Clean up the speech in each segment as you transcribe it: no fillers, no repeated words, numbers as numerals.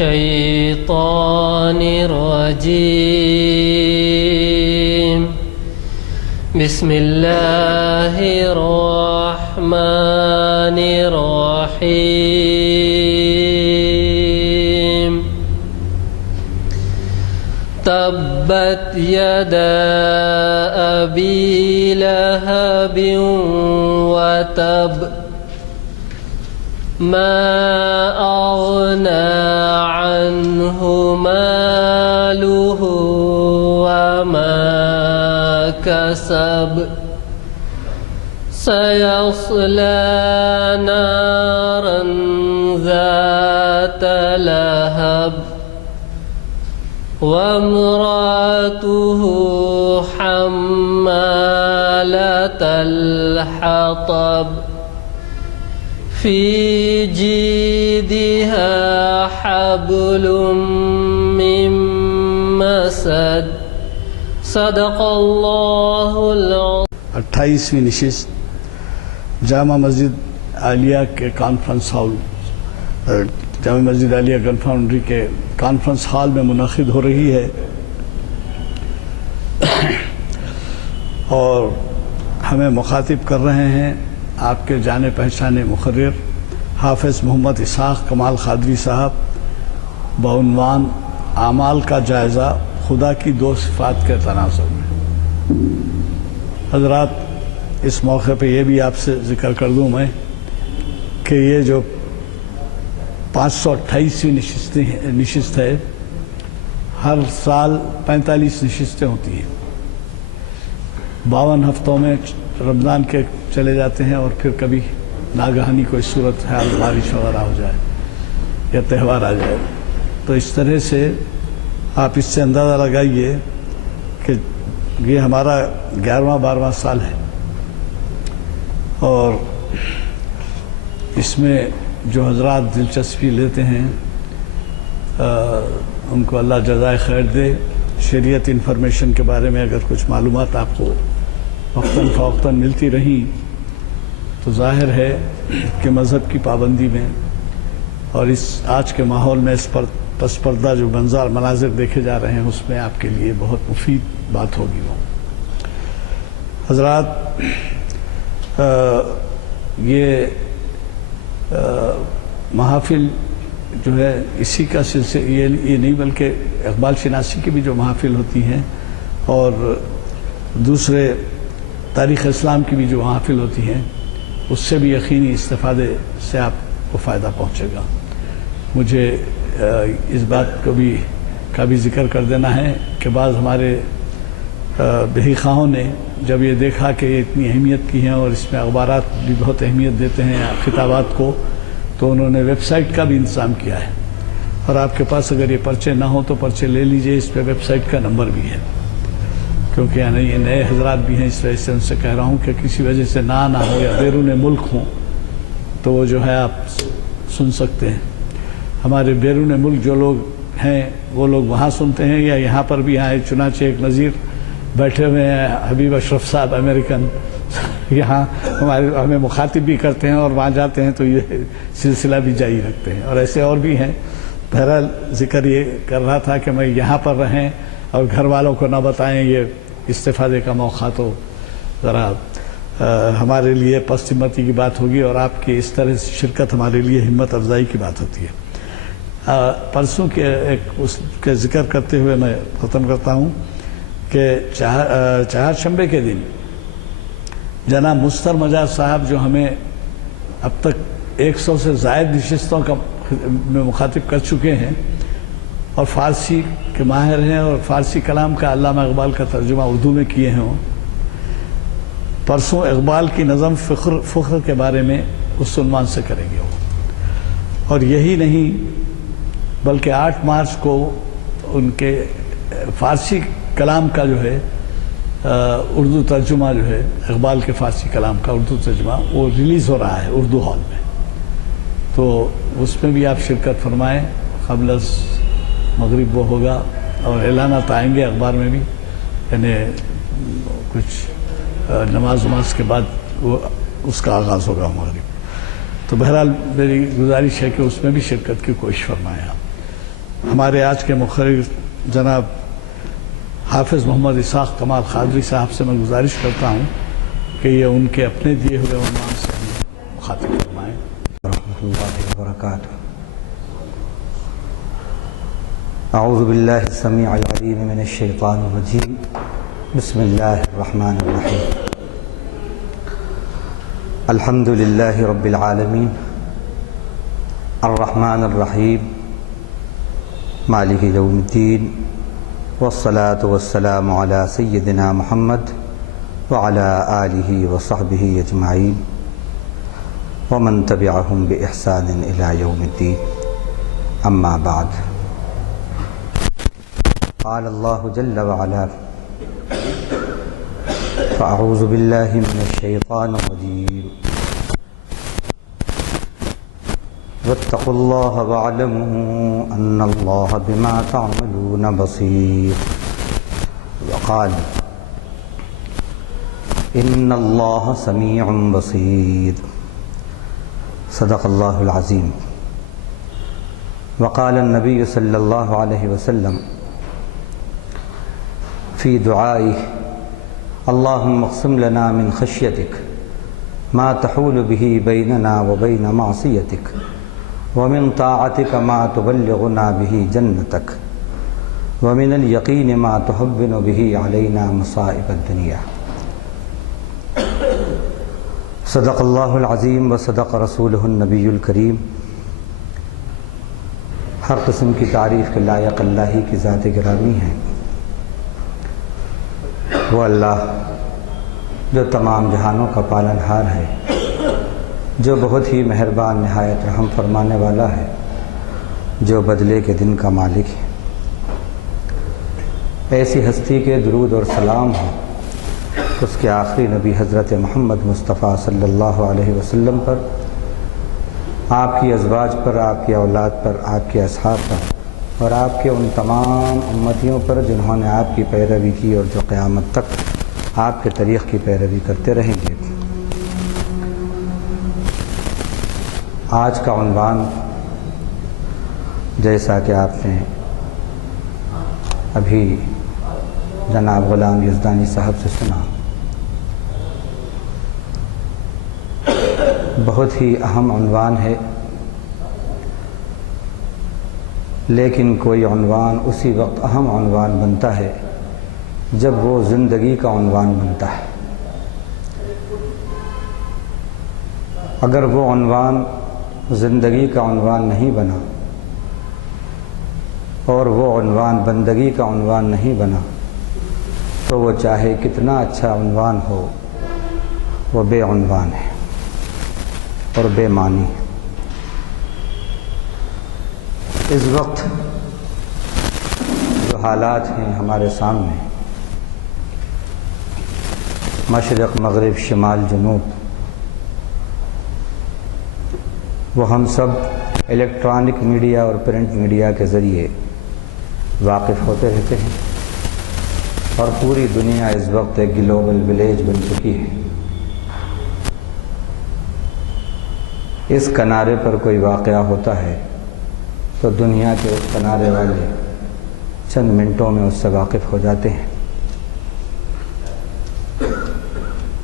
الشيطان الرجيم بسم الله الرحمن الرحيم تبت يدا أبي لهب وتب ما أغنى عنه ماله وما كسب سيصلى نارا ذات لهب وامرأته حمالة الحطب في جيدها حبل من مسد صدق اللہ العظیم۔ 28ویں نشست جامع مسجد عالیہ کے کانفرنس ہال جامع مسجد عالیہ گن فاؤنڈری کے کانفرنس ہال میں منعقد ہو رہی ہے، اور ہمیں مخاطب کر رہے ہیں آپ کے جانے پہچانے مقرر حافظ محمد اسحاق کمال قادری صاحب بعنوان اعمال کا جائزہ خدا کی دو صفات کے تناظر میں۔ حضرات، اس موقع پہ یہ بھی آپ سے ذکر کر دوں میں کہ یہ جو 528ویں نشست ہے، ہر سال 45 نشستیں ہوتی ہیں، 52 ہفتوں میں رمضان کے چلے جاتے ہیں، اور پھر کبھی ناگہانی کوئی صورت حال بارش وغیرہ ہو جائے یا تہوار آ جائے، تو اس طرح سے آپ اس سے اندازہ لگائیے کہ یہ ہمارا 11واں سال ہے، اور اس میں جو حضرات دلچسپی لیتے ہیں ان کو اللہ جزائے خیر دے۔ شریعت انفارمیشن کے بارے میں اگر کچھ معلومات آپ کو وقتاً فوقتاً ملتی رہیں تو ظاہر ہے کہ مذہب کی پابندی میں اور اس آج کے ماحول میں اس پر پس پردہ جو مناظر دیکھے جا رہے ہیں اس میں آپ کے لیے بہت مفید بات ہوگی وہ۔ حضرات، یہ محافل جو ہے اسی کا سلسلہ یہ نہیں بلکہ اقبال شناسی کی بھی جو محافل ہوتی ہیں اور دوسرے تاریخ اسلام کی بھی جو محافل ہوتی ہیں اس سے بھی یقینی استفادے سے آپ کو فائدہ پہنچے گا۔ مجھے اس بات کا بھی ذکر کر دینا ہے کہ بعض ہمارے بہی خواہوں نے جب یہ دیکھا کہ یہ اتنی اہمیت کی ہیں اور اس میں اخبارات بھی بہت اہمیت دیتے ہیں خطابات کو، تو انہوں نے ویب سائٹ کا بھی انتظام کیا ہے، اور آپ کے پاس اگر یہ پرچے نہ ہوں تو پرچے لے لیجئے، اس پہ ویب سائٹ کا نمبر بھی ہے، کیونکہ یہ نئے حضرات بھی ہیں، اس وجہ سے ان سے کہہ رہا ہوں کہ کسی وجہ سے نہ ہو یا بیرون ملک ہوں تو وہ جو ہے آپ سن سکتے ہیں۔ ہمارے بیرون ملک جو لوگ ہیں وہ لوگ وہاں سنتے ہیں یا یہاں پر بھی آئے، چنانچہ ایک نظیر بیٹھے ہوئے ہیں حبیب اشرف صاحب امریکن، یہاں ہمیں مخاطب بھی کرتے ہیں اور وہاں جاتے ہیں تو یہ سلسلہ بھی جاری رکھتے ہیں، اور ایسے اور بھی ہیں۔ بہرحال ذکر یہ کر رہا تھا کہ میں یہاں پر رہیں اور گھر والوں کو نہ بتائیں، یہ استفادے کا موقع تو ذرا ہمارے لیے پست ہمتی کی بات ہوگی، اور آپ کی اس طرح سے شرکت ہمارے لیے ہمت افزائی کی بات ہوتی ہے۔ پرسوں کے اس کے ذکر کرتے ہوئے میں ختم کرتا ہوں کہ چہارشنبے کے دن جناب مستر مجاز صاحب جو ہمیں اب تک 100 سے زائد نشستوں میں مخاطب کر چکے ہیں اور فارسی کے ماہر ہیں اور فارسی کلام کا علامہ اقبال کا ترجمہ اردو میں کیے ہیں، پرسوں اقبال کی نظم فخر کے بارے میں اس عنوان سے کریں گے، اور یہی نہیں بلکہ 8 مارچ کو ان کے فارسی کلام کا جو ہے اردو ترجمہ جو ہے اقبال کے فارسی کلام کا اردو ترجمہ وہ ریلیز ہو رہا ہے اردو ہال میں، تو اس میں بھی آپ شرکت فرمائیں۔ قبل از مغرب وہ ہوگا اور اعلانات آئیں گے اخبار میں بھی، یعنی کچھ نماز کے بعد وہ اس کا آغاز ہوگا مغرب، تو بہرحال میری گزارش ہے کہ اس میں بھی شرکت کی کوشش فرمائیں آپ۔ ہمارے آج کے مقرر جناب حافظ محمد اسحاق کمال قادری صاحب سے میں گزارش کرتا ہوں کہ یہ ان کے اپنے دیے ہوئے عنوان سے ہمیں مخاطب فرمائیں۔ ورحمۃ اللہ وبرکاتہ۔ اعوذ باللہ السمیع العلیم من الشیطان الرجیم، بسم اللہ الرحمن الرحیم۔ الحمد للہ رب العالمین، الرحمن الرحیم، مالک یوم الدین، والصلاة والسلام علی سیدنا محمد وعلی آلہ وصحبہ اجمعین ومن تبعہم بإحسان الی یوم الدین، اما بعد۔ قال اللہ جل وعلا فاعوذ باللہ من الشیطان الرجیم واتقوا اللہ واعلموا ان اللہ بما تعملون بصیر، وقال ان اللہ سمیع بصیر، صدق اللہ العظیم۔ وقال النبی صلی اللہ علیہ وسلم فی دعائه اللہم اقسم لنا من خشیتک ما تحول به بیننا وبین معصیتک ومن طاعتک ما تبلغنا به جنتک ومن الیقین ما تهون به علینا مصائب الدنیا۔ صدق اللہ العظیم وصدق رسولہ النبی الکریم۔ ہر قسم کی تعریف کے لائق اللہ ہی کی ذات گرامی ہے، وہ اللہ جو تمام جہانوں کا پالن ہار ہے، جو بہت ہی مہربان نہایت رحم فرمانے والا ہے، جو بدلے کے دن کا مالک ہے۔ ایسی ہستی کے درود اور سلام ہو اس کے آخری نبی حضرت محمد مصطفیٰ صلی اللہ علیہ وسلم پر، آپ کی ازواج پر، آپ کی اولاد پر، آپ کے اصحاب پر، اور آپ کے ان تمام امتیوں پر جنہوں نے آپ کی پیروی کی اور جو قیامت تک آپ کے طریق کی پیروی کرتے رہیں گے۔ آج کا عنوان جیسا کہ آپ نے ابھی جناب غلام یزدانی صاحب سے سنا، بہت ہی اہم عنوان ہے، لیکن کوئی عنوان اسی وقت اہم عنوان بنتا ہے جب وہ زندگی کا عنوان بنتا ہے۔ اگر وہ عنوان زندگی کا عنوان نہیں بنا اور وہ عنوان بندگی کا عنوان نہیں بنا تو وہ چاہے کتنا اچھا عنوان ہو وہ بے عنوان ہے اور بے معنی ہے۔ اس وقت جو حالات ہیں ہمارے سامنے، مشرق مغرب شمال جنوب، وہ ہم سب الیکٹرانک میڈیا اور پرنٹ میڈیا کے ذریعے واقف ہوتے رہتے ہیں، اور پوری دنیا اس وقت ایک گلوبل ولیج بن چکی ہے۔ اس کنارے پر کوئی واقعہ ہوتا ہے تو دنیا کے اس کنارے والے چند منٹوں میں اس سے واقف ہو جاتے ہیں۔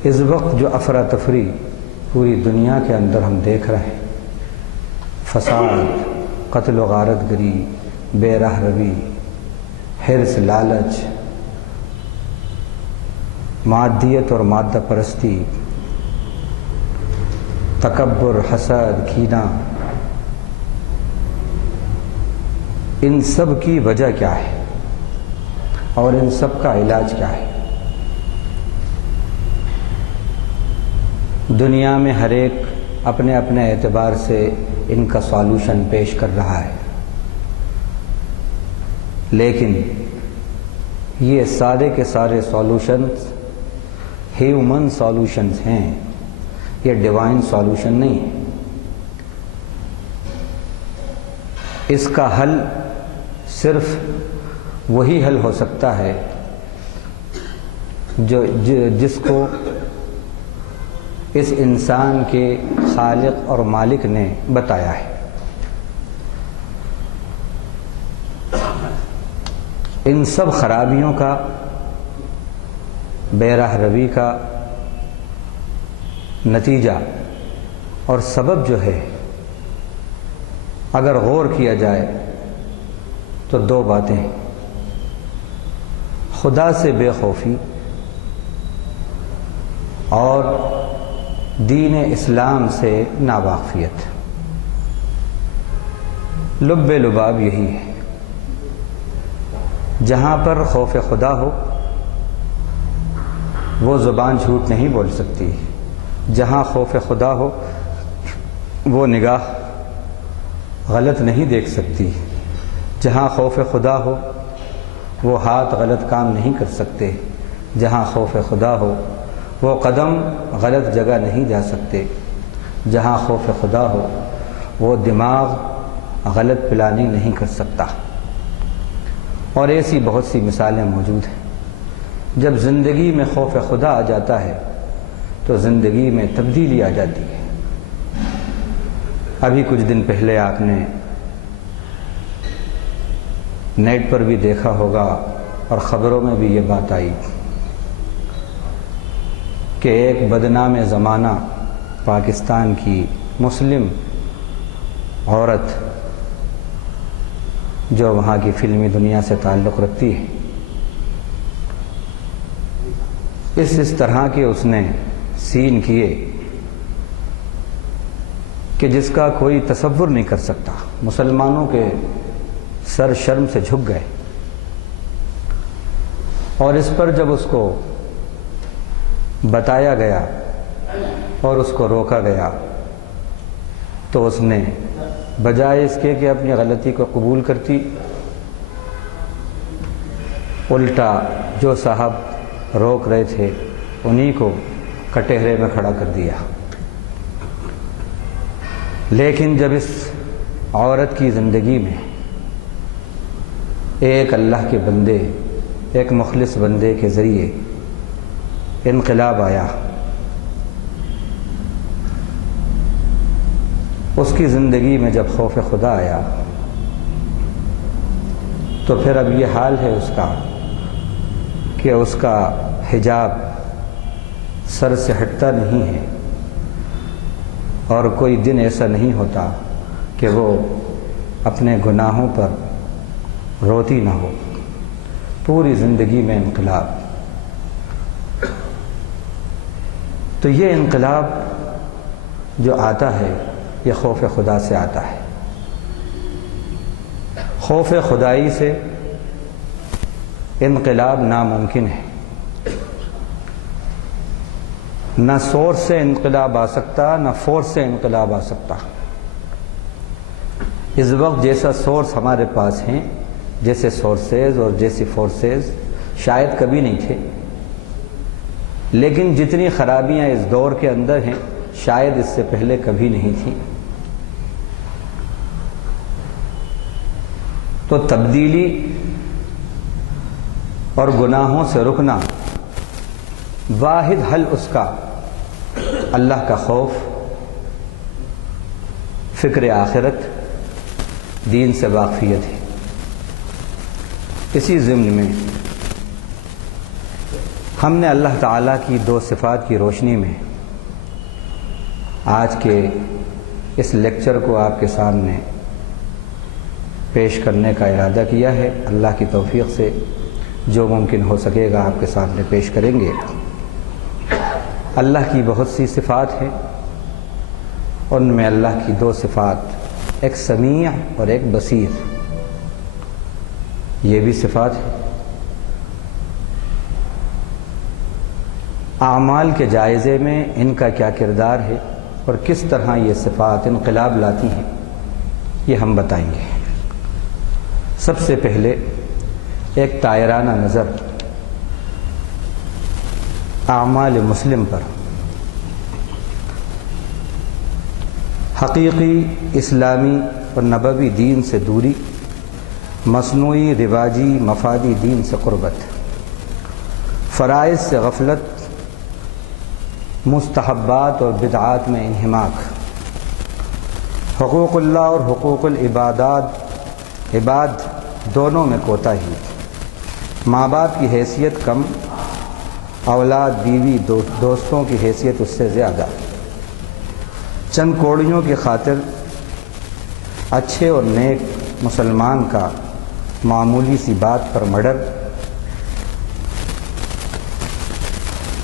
اس وقت جو افراتفری پوری دنیا کے اندر ہم دیکھ رہے ہیں، فساد، قتل و غارت گری، بے راہ روی، حرص، لالچ، مادیت اور مادہ پرستی، تکبر، حسد، کینہ، ان سب کی وجہ کیا ہے اور ان سب کا علاج کیا ہے؟ دنیا میں ہر ایک اپنے اپنے اعتبار سے ان کا سالوشن پیش کر رہا ہے، لیکن یہ سارے کے سارے سالوشنز ہیومن سالوشنز ہیں، یہ ڈیوائن سالوشن نہیں ہے۔ اس کا حل صرف وہی حل ہو سکتا ہے جس کو اس انسان کے خالق اور مالک نے بتایا ہے۔ ان سب خرابیوں کا، بے راہ روی کا نتیجہ اور سبب جو ہے، اگر غور کیا جائے تو دو باتیں: خدا سے بے خوفی اور دین اسلام سے ناواقفیت۔ لب لباب یہی ہے، جہاں پر خوف خدا ہو وہ زبان جھوٹ نہیں بول سکتی، جہاں خوف خدا ہو وہ نگاہ غلط نہیں دیکھ سکتی، جہاں خوف خدا ہو وہ ہاتھ غلط کام نہیں کر سکتے، جہاں خوف خدا ہو وہ قدم غلط جگہ نہیں جا سکتے، جہاں خوف خدا ہو وہ دماغ غلط پلاننگ نہیں کر سکتا۔ اور ایسی بہت سی مثالیں موجود ہیں۔ جب زندگی میں خوف خدا آ جاتا ہے تو زندگی میں تبدیلی آ جاتی ہے۔ ابھی کچھ دن پہلے آپ نے نیٹ پر بھی دیکھا ہوگا اور خبروں میں بھی یہ بات آئی کہ ایک بدنام زمانہ پاکستان کی مسلم عورت جو وہاں کی فلمی دنیا سے تعلق رکھتی ہے، اس طرح کے اس نے سین کیے کہ جس کا کوئی تصور نہیں کر سکتا۔ مسلمانوں کے سر شرم سے جھک گئے، اور اس پر جب اس کو بتایا گیا اور اس کو روکا گیا تو اس نے بجائے اس کے کہ اپنی غلطی کو قبول کرتی، الٹا جو صاحب روک رہے تھے انہی کو کٹہرے میں کھڑا کر دیا۔ لیکن جب اس عورت کی زندگی میں ایک اللہ کے بندے، ایک مخلص بندے کے ذریعے انقلاب آیا، اس کی زندگی میں جب خوف خدا آیا تو پھر اب یہ حال ہے اس کا کہ اس کا حجاب سر سے ہٹتا نہیں ہے، اور کوئی دن ایسا نہیں ہوتا کہ وہ اپنے گناہوں پر روتی نہ ہو۔ پوری زندگی میں انقلاب۔ تو یہ انقلاب جو آتا ہے یہ خوف خدا سے آتا ہے۔ خوف خدائی سے انقلاب ناممکن ہے۔ نہ سورس سے انقلاب آ سکتا، نہ فورس سے انقلاب آ سکتا۔ اس وقت جیسا سورس ہمارے پاس ہیں، جیسے سورسز اور جیسی فورسز شاید کبھی نہیں تھے، لیکن جتنی خرابیاں اس دور کے اندر ہیں شاید اس سے پہلے کبھی نہیں تھیں۔ تو تبدیلی اور گناہوں سے رکنا، واحد حل اس کا اللہ کا خوف، فکر آخرت، دین سے واقفیت ہے۔ اسی ضمن میں ہم نے اللہ تعالیٰ کی دو صفات کی روشنی میں آج کے اس لیکچر کو آپ کے سامنے پیش کرنے کا ارادہ کیا ہے۔ اللہ کی توفیق سے جو ممکن ہو سکے گا آپ کے سامنے پیش کریں گے۔ اللہ کی بہت سی صفات ہیں، ان میں اللہ کی دو صفات، ایک سمیع اور ایک بصیر، یہ بھی صفات ہے۔ اعمال کے جائزے میں ان کا کیا کردار ہے اور کس طرح یہ صفات انقلاب لاتی ہیں، یہ ہم بتائیں گے۔ سب سے پہلے ایک طائرانہ نظر اعمال مسلم پر۔ حقیقی اسلامی اور نبوی دین سے دوری، مصنوعی رواجی مفادی دین سے قربت، فرائض سے غفلت، مستحبات اور بدعات میں انہماک، حقوق اللہ اور حقوق العباد دونوں میں کوتاہی، ماں باپ کی حیثیت کم، اولاد بیوی دوستوں کی حیثیت اس سے زیادہ، چند کوڑیوں کی خاطر اچھے اور نیک مسلمان کا معمولی سی بات پر مرڈر،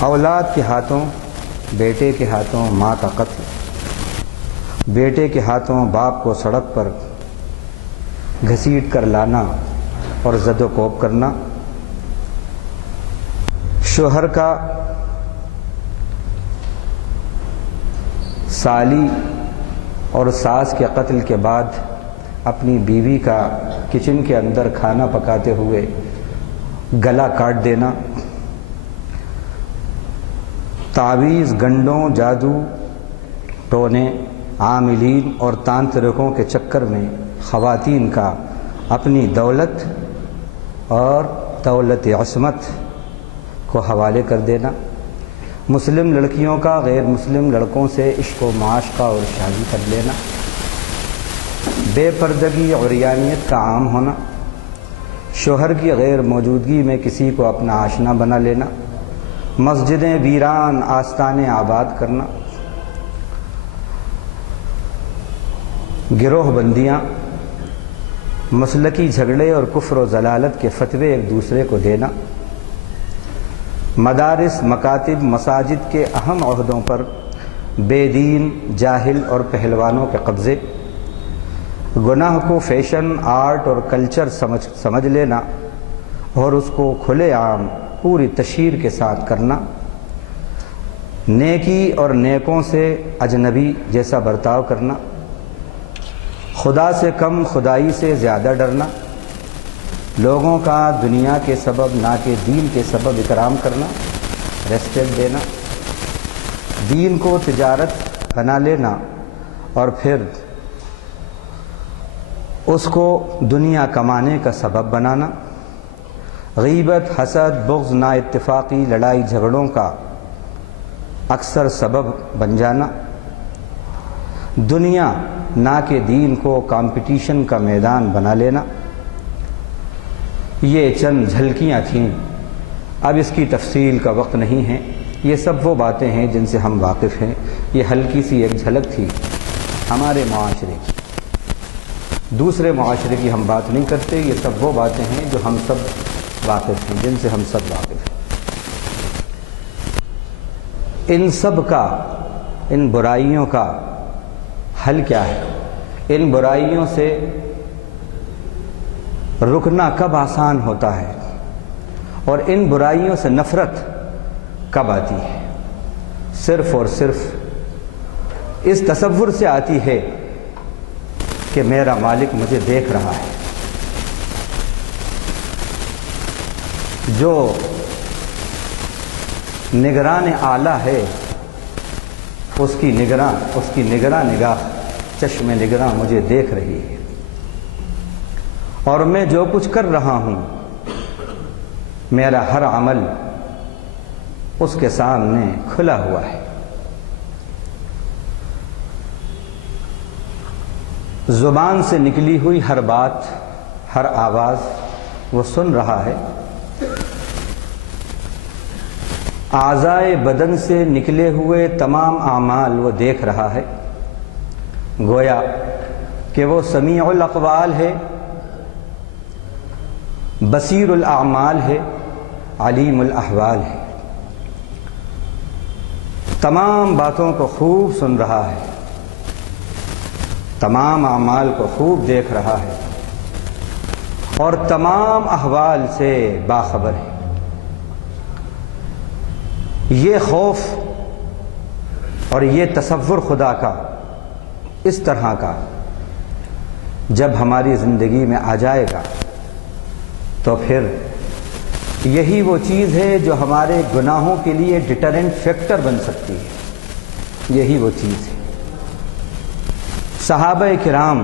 اولاد کے ہاتھوں، بیٹے کے ہاتھوں ماں کا قتل، بیٹے کے ہاتھوں باپ کو سڑک پر گھسیٹ کر لانا اور زد و کوب کرنا، شوہر کا سالی اور ساس کے قتل کے بعد اپنی بیوی کا کچن کے اندر کھانا پکاتے ہوئے گلا کاٹ دینا، تعویذ، گنڈوں، جادو ٹونے، عاملین اور تانترکوں کے چکر میں خواتین کا اپنی دولت اور دولت عصمت کو حوالے کر دینا، مسلم لڑکیوں کا غیر مسلم لڑکوں سے عشق و معاشقہ اور شادی کر لینا، بے پردگی، عریانیت کا عام ہونا، شوہر کی غیر موجودگی میں کسی کو اپنا آشنا بنا لینا، مسجدیں ویران، آستانے آباد کرنا، گروہ بندیاں، مسلکی جھگڑے اور کفر و ضلالت کے فتوے ایک دوسرے کو دینا، مدارس، مکاتب، مساجد کے اہم عہدوں پر بے دین، جاہل اور پہلوانوں کے قبضے، گناہ کو فیشن، آرٹ اور کلچر سمجھ لینا اور اس کو کھلے عام پوری تشہیر کے ساتھ کرنا، نیکی اور نیکوں سے اجنبی جیسا برتاؤ کرنا، خدا سے کم خدائی سے زیادہ ڈرنا، لوگوں کا دنیا کے سبب نہ کہ دین کے سبب اکرام کرنا، ریسپیکٹ دینا، دین کو تجارت بنا لینا اور پھر اس کو دنیا کمانے کا سبب بنانا، غیبت، حسد، بغض، نا اتفاقی، لڑائی جھگڑوں کا اکثر سبب بن جانا، دنیا نہ کہ دین کو کمپٹیشن کا میدان بنا لینا۔ یہ چند جھلکیاں تھیں، اب اس کی تفصیل کا وقت نہیں ہے، یہ سب وہ باتیں ہیں جن سے ہم واقف ہیں، یہ ہلکی سی ایک جھلک تھی ہمارے معاشرے کی، دوسرے معاشرے کی ہم بات نہیں کرتے، یہ سب وہ باتیں ہیں جو ہم سب واقف ہیں، جن سے ہم سب واقف ہیں۔ ان سب کا، ان برائیوں کا حل کیا ہے؟ ان برائیوں سے رکنا کب آسان ہوتا ہے اور ان برائیوں سے نفرت کب آتی ہے؟ صرف اور صرف اس تصور سے آتی ہے کہ میرا مالک مجھے دیکھ رہا ہے۔ جو نگران اعلیٰ ہے اس کی نگراں نگاہ، چشم نگراں مجھے دیکھ رہی ہے، اور میں جو کچھ کر رہا ہوں میرا ہر عمل اس کے سامنے کھلا ہوا ہے۔ زبان سے نکلی ہوئی ہر بات، ہر آواز وہ سن رہا ہے، اعضائے بدن سے نکلے ہوئے تمام اعمال وہ دیکھ رہا ہے، گویا کہ وہ سمیع الاقوال ہے، بصیر الاعمال ہے، علیم الاحوال ہے، تمام باتوں کو خوب سن رہا ہے، تمام اعمال کو خوب دیکھ رہا ہے اور تمام احوال سے باخبر ہے۔ یہ خوف اور یہ تصور خدا کا اس طرح کا جب ہماری زندگی میں آ جائے گا تو پھر یہی وہ چیز ہے جو ہمارے گناہوں کے لیے ڈیٹرنٹ فیکٹر بن سکتی ہے، یہی وہ چیز ہے۔ صحابہ کرام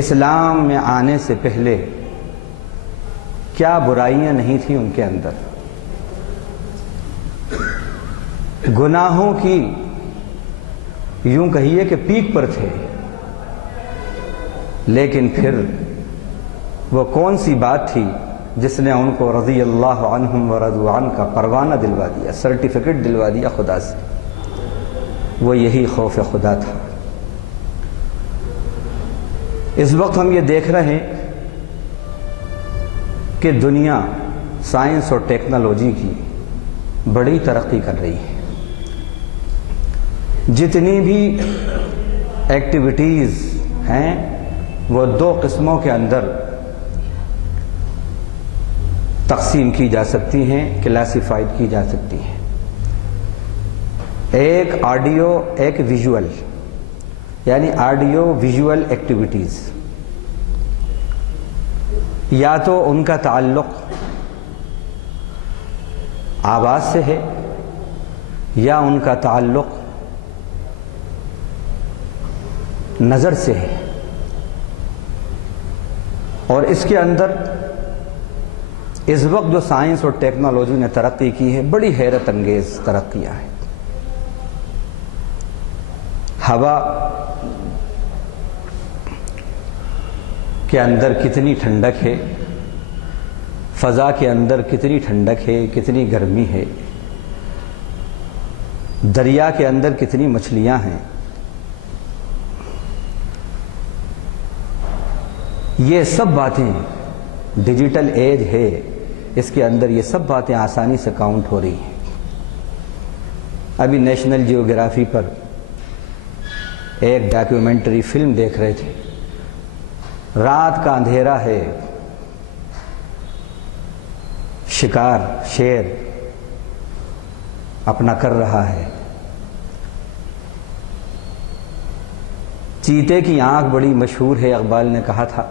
اسلام میں آنے سے پہلے کیا برائیاں نہیں تھیں ان کے اندر، گناہوں کی یوں کہیے کہ پیک پر تھے، لیکن پھر وہ کون سی بات تھی جس نے ان کو رضی اللہ عنہم ورضوا عنہ کا پروانہ دلوا دیا، سرٹیفکیٹ دلوا دیا خدا سے؟ وہ یہی خوف خدا تھا۔ اس وقت ہم یہ دیکھ رہے ہیں کہ دنیا سائنس اور ٹیکنالوجی کی بڑی ترقی کر رہی ہے۔ جتنی بھی ایکٹیویٹیز ہیں وہ دو قسموں کے اندر تقسیم کی جا سکتی ہیں، کلاسیفائڈ کی جا سکتی ہیں۔ ایک آڈیو، ایک ویژول، یعنی آڈیو ویژول ایکٹیویٹیز۔ یا تو ان کا تعلق آواز سے ہے یا ان کا تعلق نظر سے ہے، اور اس کے اندر اس وقت جو سائنس اور ٹیکنالوجی نے ترقی کی ہے بڑی حیرت انگیز ترقیاں ہیں۔ ہوا کے اندر کتنی ٹھنڈک ہے، فضا کے اندر کتنی ٹھنڈک ہے، کتنی گرمی ہے، دریا کے اندر کتنی مچھلیاں ہیں، یہ سب باتیں ڈیجیٹل ایج ہے، اس کے اندر یہ سب باتیں آسانی سے کاؤنٹ ہو رہی ہیں۔ ابھی نیشنل جیوگرافی پر ایک ڈاکیومنٹری فلم دیکھ رہے تھے، رات کا اندھیرا ہے، شکار شیر اپنا کر رہا ہے، چیتے کی آنکھ بڑی مشہور ہے، اقبال نے کہا تھا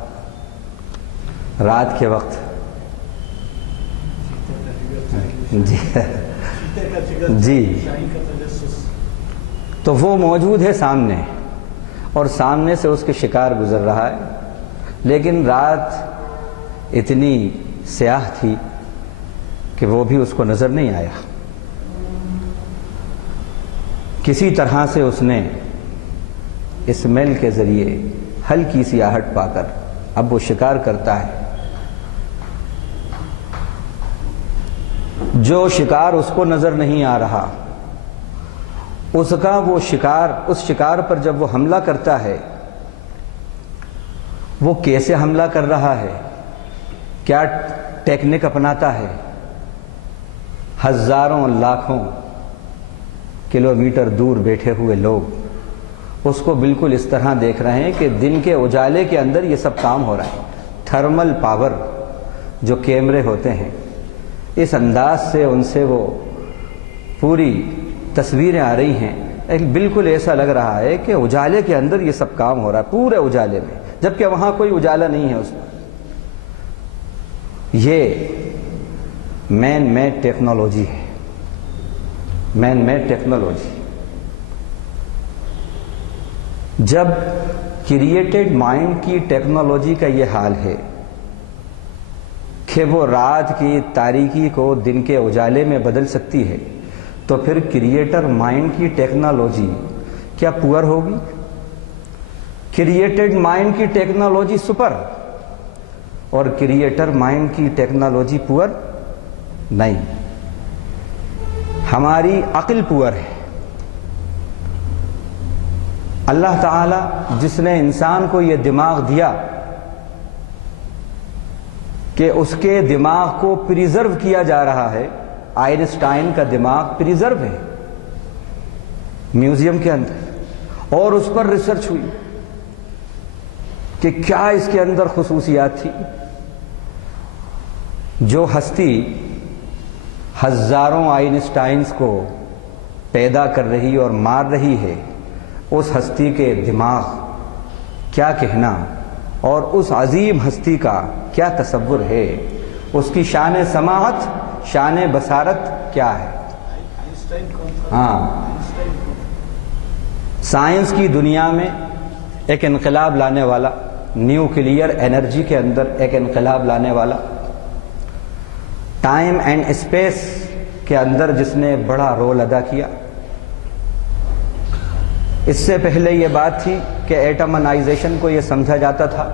رات کے وقت جی تو وہ موجود ہے سامنے، اور سامنے سے اس کے شکار گزر رہا ہے، لیکن رات اتنی سیاہ تھی کہ وہ بھی اس کو نظر نہیں آیا۔ کسی طرح سے اس نے اسمیل کے ذریعے ہلکی سی آہٹ پا کر اب وہ شکار کرتا ہے۔ جو شکار اس کو نظر نہیں آ رہا، اس کا وہ شکار، اس شکار پر جب وہ حملہ کرتا ہے، وہ کیسے حملہ کر رہا ہے، کیا ٹیکنک اپناتا ہے، ہزاروں لاکھوں کلومیٹر دور بیٹھے ہوئے لوگ اس کو بالکل اس طرح دیکھ رہے ہیں کہ دن کے اجالے کے اندر یہ سب کام ہو رہا ہے۔ تھرمل پاور جو کیمرے ہوتے ہیں، اس انداز سے ان سے وہ پوری تصویریں آ رہی ہیں، بالکل ایسا لگ رہا ہے کہ اجالے کے اندر یہ سب کام ہو رہا ہے، پورے اجالے میں، جبکہ وہاں کوئی اجالا نہیں ہے اس میں۔ یہ مین میڈ ٹیکنالوجی ہے، مین میڈ ٹیکنالوجی۔ جب کریٹڈ مائنڈ کی ٹیکنالوجی کا یہ حال ہے کہ وہ رات کی تاریکی کو دن کے اجالے میں بدل سکتی ہے، تو پھر کریٹر مائنڈ کی ٹیکنالوجی کیا پور ہوگی؟ کریٹڈ مائنڈ کی ٹیکنالوجی سپر، اور کریٹر مائنڈ کی ٹیکنالوجی پور نہیں۔ ہماری عقل پور ہے۔ اللہ تعالی جس نے انسان کو یہ دماغ دیا کہ اس کے دماغ کو پریزرو کیا جا رہا ہے، آئنسٹائن کا دماغ پریزرو ہے میوزیم کے اندر، اور اس پر ریسرچ ہوئی کہ کیا اس کے اندر خصوصیات تھی۔ جو ہستی ہزاروں آئنسٹائنز کو پیدا کر رہی اور مار رہی ہے، اس ہستی کے دماغ کیا کہنا، اور اس عظیم ہستی کا کیا تصور ہے، اس کی شان سماعت، شان بصارت کیا ہے۔ ہاں، سائنس کی دنیا میں ایک انقلاب لانے والا، نیوکلیئر انرجی کے اندر ایک انقلاب لانے والا، ٹائم اینڈ اسپیس کے اندر جس نے بڑا رول ادا کیا۔ اس سے پہلے یہ بات تھی کہ ایٹمائزیشن کو یہ سمجھا جاتا تھا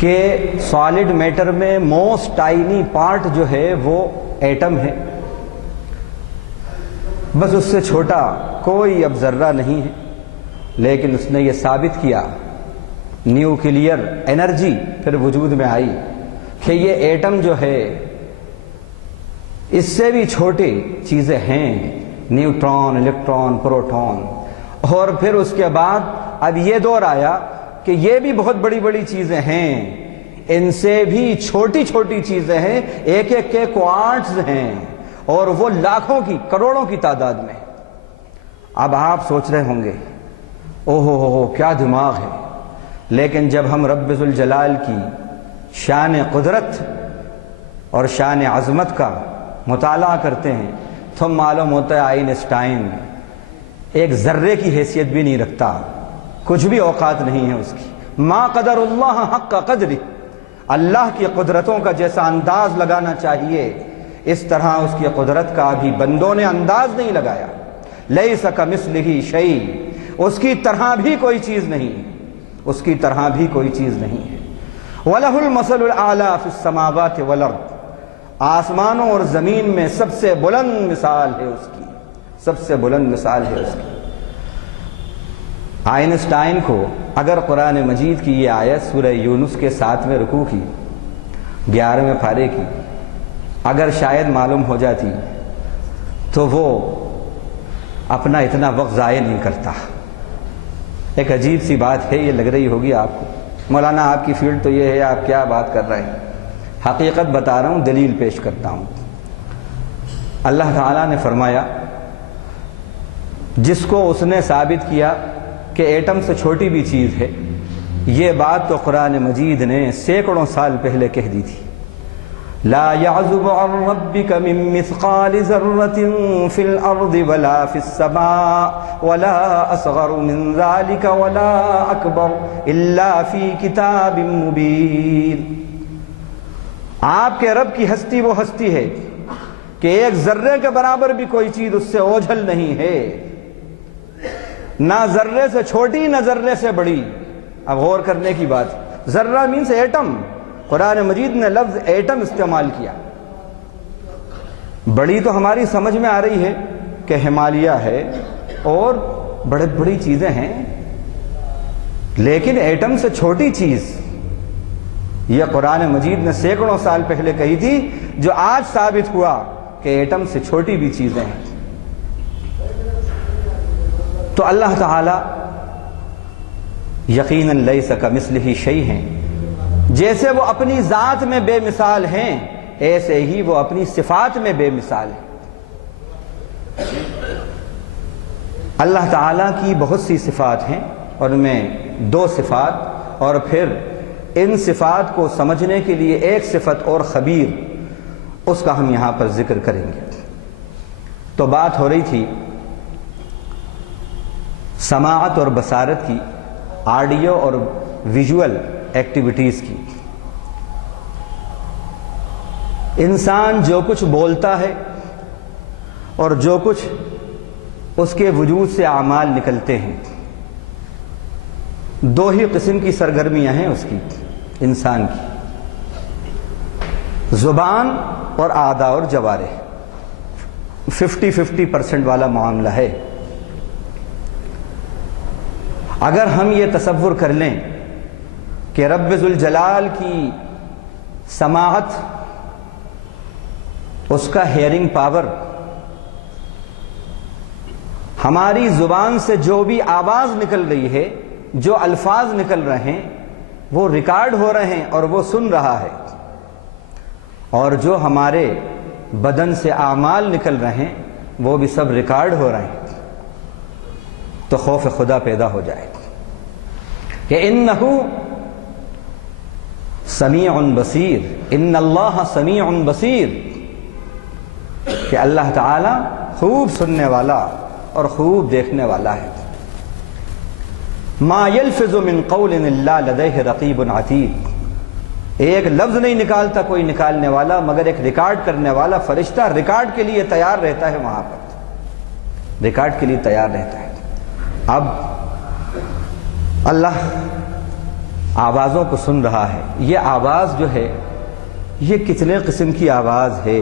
کہ سالڈ میٹر میں موسٹ ٹائنی پارٹ جو ہے وہ ایٹم ہے، بس اس سے چھوٹا کوئی اب ذرہ نہیں ہے، لیکن اس نے یہ ثابت کیا، نیوکلیئر انرجی پھر وجود میں آئی کہ یہ ایٹم جو ہے اس سے بھی چھوٹی چیزیں ہیں، نیوٹرون، الیکٹرون، پروٹون، اور پھر اس کے بعد اب یہ دور آیا کہ یہ بھی بہت بڑی بڑی چیزیں ہیں، ان سے بھی چھوٹی چھوٹی چیزیں ہیں، ایک ایک کے کوارٹز ہیں، اور وہ لاکھوں کی، کروڑوں کی تعداد میں۔ اب آپ سوچ رہے ہوں گے اوہو ہو کیا دماغ ہے، لیکن جب ہم رب ذوالجلال کی شان قدرت اور شان عظمت کا مطالعہ کرتے ہیں تو معلوم ہوتا ہے آئنسٹائن ایک ذرے کی حیثیت بھی نہیں رکھتا، کچھ بھی اوقات نہیں ہے اس کی۔ ما قدر اللہ حق قدر، اللہ کی قدرتوں کا جیسا انداز لگانا چاہیے اس طرح اس کی قدرت کا بھی بندوں نے انداز نہیں لگایا۔ لیس کمثلہ شیء، اس کی طرح بھی کوئی چیز نہیں، اس کی طرح بھی کوئی چیز نہیں ہے۔ وَلَهُ الْمَثَلُ الْأَعْلَى فِي السَّمَاوَاتِ وَالْأَرْضِ، آسمانوں اور زمین میں سب سے بلند مثال ہے اس کی، سب سے بلند مثال ہے اس کی۔ آئنسٹائن کو اگر قرآن مجید کی یہ آیت سورہ یونس کے 7ویں رکوع کی 11ویں پارے کی اگر شاید معلوم ہو جاتی تو وہ اپنا اتنا وقت ضائع نہیں کرتا۔ ایک عجیب سی بات ہے، یہ لگ رہی ہوگی آپ کو، مولانا آپ کی فیلڈ تو یہ ہے، آپ کیا بات کر رہے ہیں؟ حقیقت بتا رہا ہوں، دلیل پیش کرتا ہوں۔ اللہ تعالیٰ نے فرمایا جس کو اس نے ثابت کیا کہ ایٹم سے چھوٹی بھی چیز ہے، یہ بات تو قرآن مجید نے سینکڑوں سال پہلے کہہ دی تھی۔ لا يعزب عن ربك من مثقال ذرة في الأرض ولا في السماء ولا أصغر من ذلك ولا أكبر إلا في كتاب مبين۔ آپ کے رب کی ہستی وہ ہستی ہے کہ ایک ذرے کے برابر بھی کوئی چیز اس سے اوجھل نہیں ہے، نہ ذرے سے چھوٹی نہ ذرے سے بڑی۔ اب غور کرنے کی بات، ذرہ مینس ایٹم، قرآن مجید نے لفظ ایٹم استعمال کیا۔ بڑی تو ہماری سمجھ میں آ رہی ہے کہ ہمالیہ ہے اور بڑے بڑی چیزیں ہیں، لیکن ایٹم سے چھوٹی چیز یہ قرآن مجید نے سینکڑوں سال پہلے کہی تھی، جو آج ثابت ہوا کہ ایٹم سے چھوٹی بھی چیزیں ہیں۔ تو اللہ تعالی یقیناً لیس کمثلہ شیء ہیں، جیسے وہ اپنی ذات میں بے مثال ہیں ایسے ہی وہ اپنی صفات میں بے مثال ہیں۔ اللہ تعالیٰ کی بہت سی صفات ہیں، اور میں 2 صفات اور پھر ان صفات کو سمجھنے کے لیے ایک صفت اور خبیر، اس کا ہم یہاں پر ذکر کریں گے۔ تو بات ہو رہی تھی سماعت اور بصارت کی، آڈیو اور ویژول ایکٹیویٹیز کی۔ انسان جو کچھ بولتا ہے اور جو کچھ اس کے وجود سے اعمال نکلتے ہیں، 2 ہی قسم کی سرگرمیاں ہیں اس کی، انسان کی، زبان اور اعضاء اور جوارح، 50-50% والا معاملہ ہے۔ اگر ہم یہ تصور کر لیں کہ رب ذوالجلال کی سماعت، اس کا ہیئرنگ پاور، ہماری زبان سے جو بھی آواز نکل رہی ہے، جو الفاظ نکل رہے ہیں، وہ ریکارڈ ہو رہے ہیں اور وہ سن رہا ہے، اور جو ہمارے بدن سے اعمال نکل رہے ہیں وہ بھی سب ریکارڈ ہو رہے ہیں، تو خوف خدا پیدا ہو جائے کہ انہ سمیع بصیر، ان اللہ سمیع بصیر، کہ اللہ تعالی خوب سننے والا اور خوب دیکھنے والا ہے۔ ما یلفظ من قول الا لدیہ رقیب عتید، ایک لفظ نہیں نکالتا کوئی نکالنے والا مگر ایک ریکارڈ کرنے والا فرشتہ ریکارڈ کے لیے تیار رہتا ہے، وہاں پر ریکارڈ کے لیے تیار رہتا ہے۔ اب اللہ آوازوں کو سن رہا ہے. یہ آواز جو ہے یہ کتنے قسم کی آواز ہے؟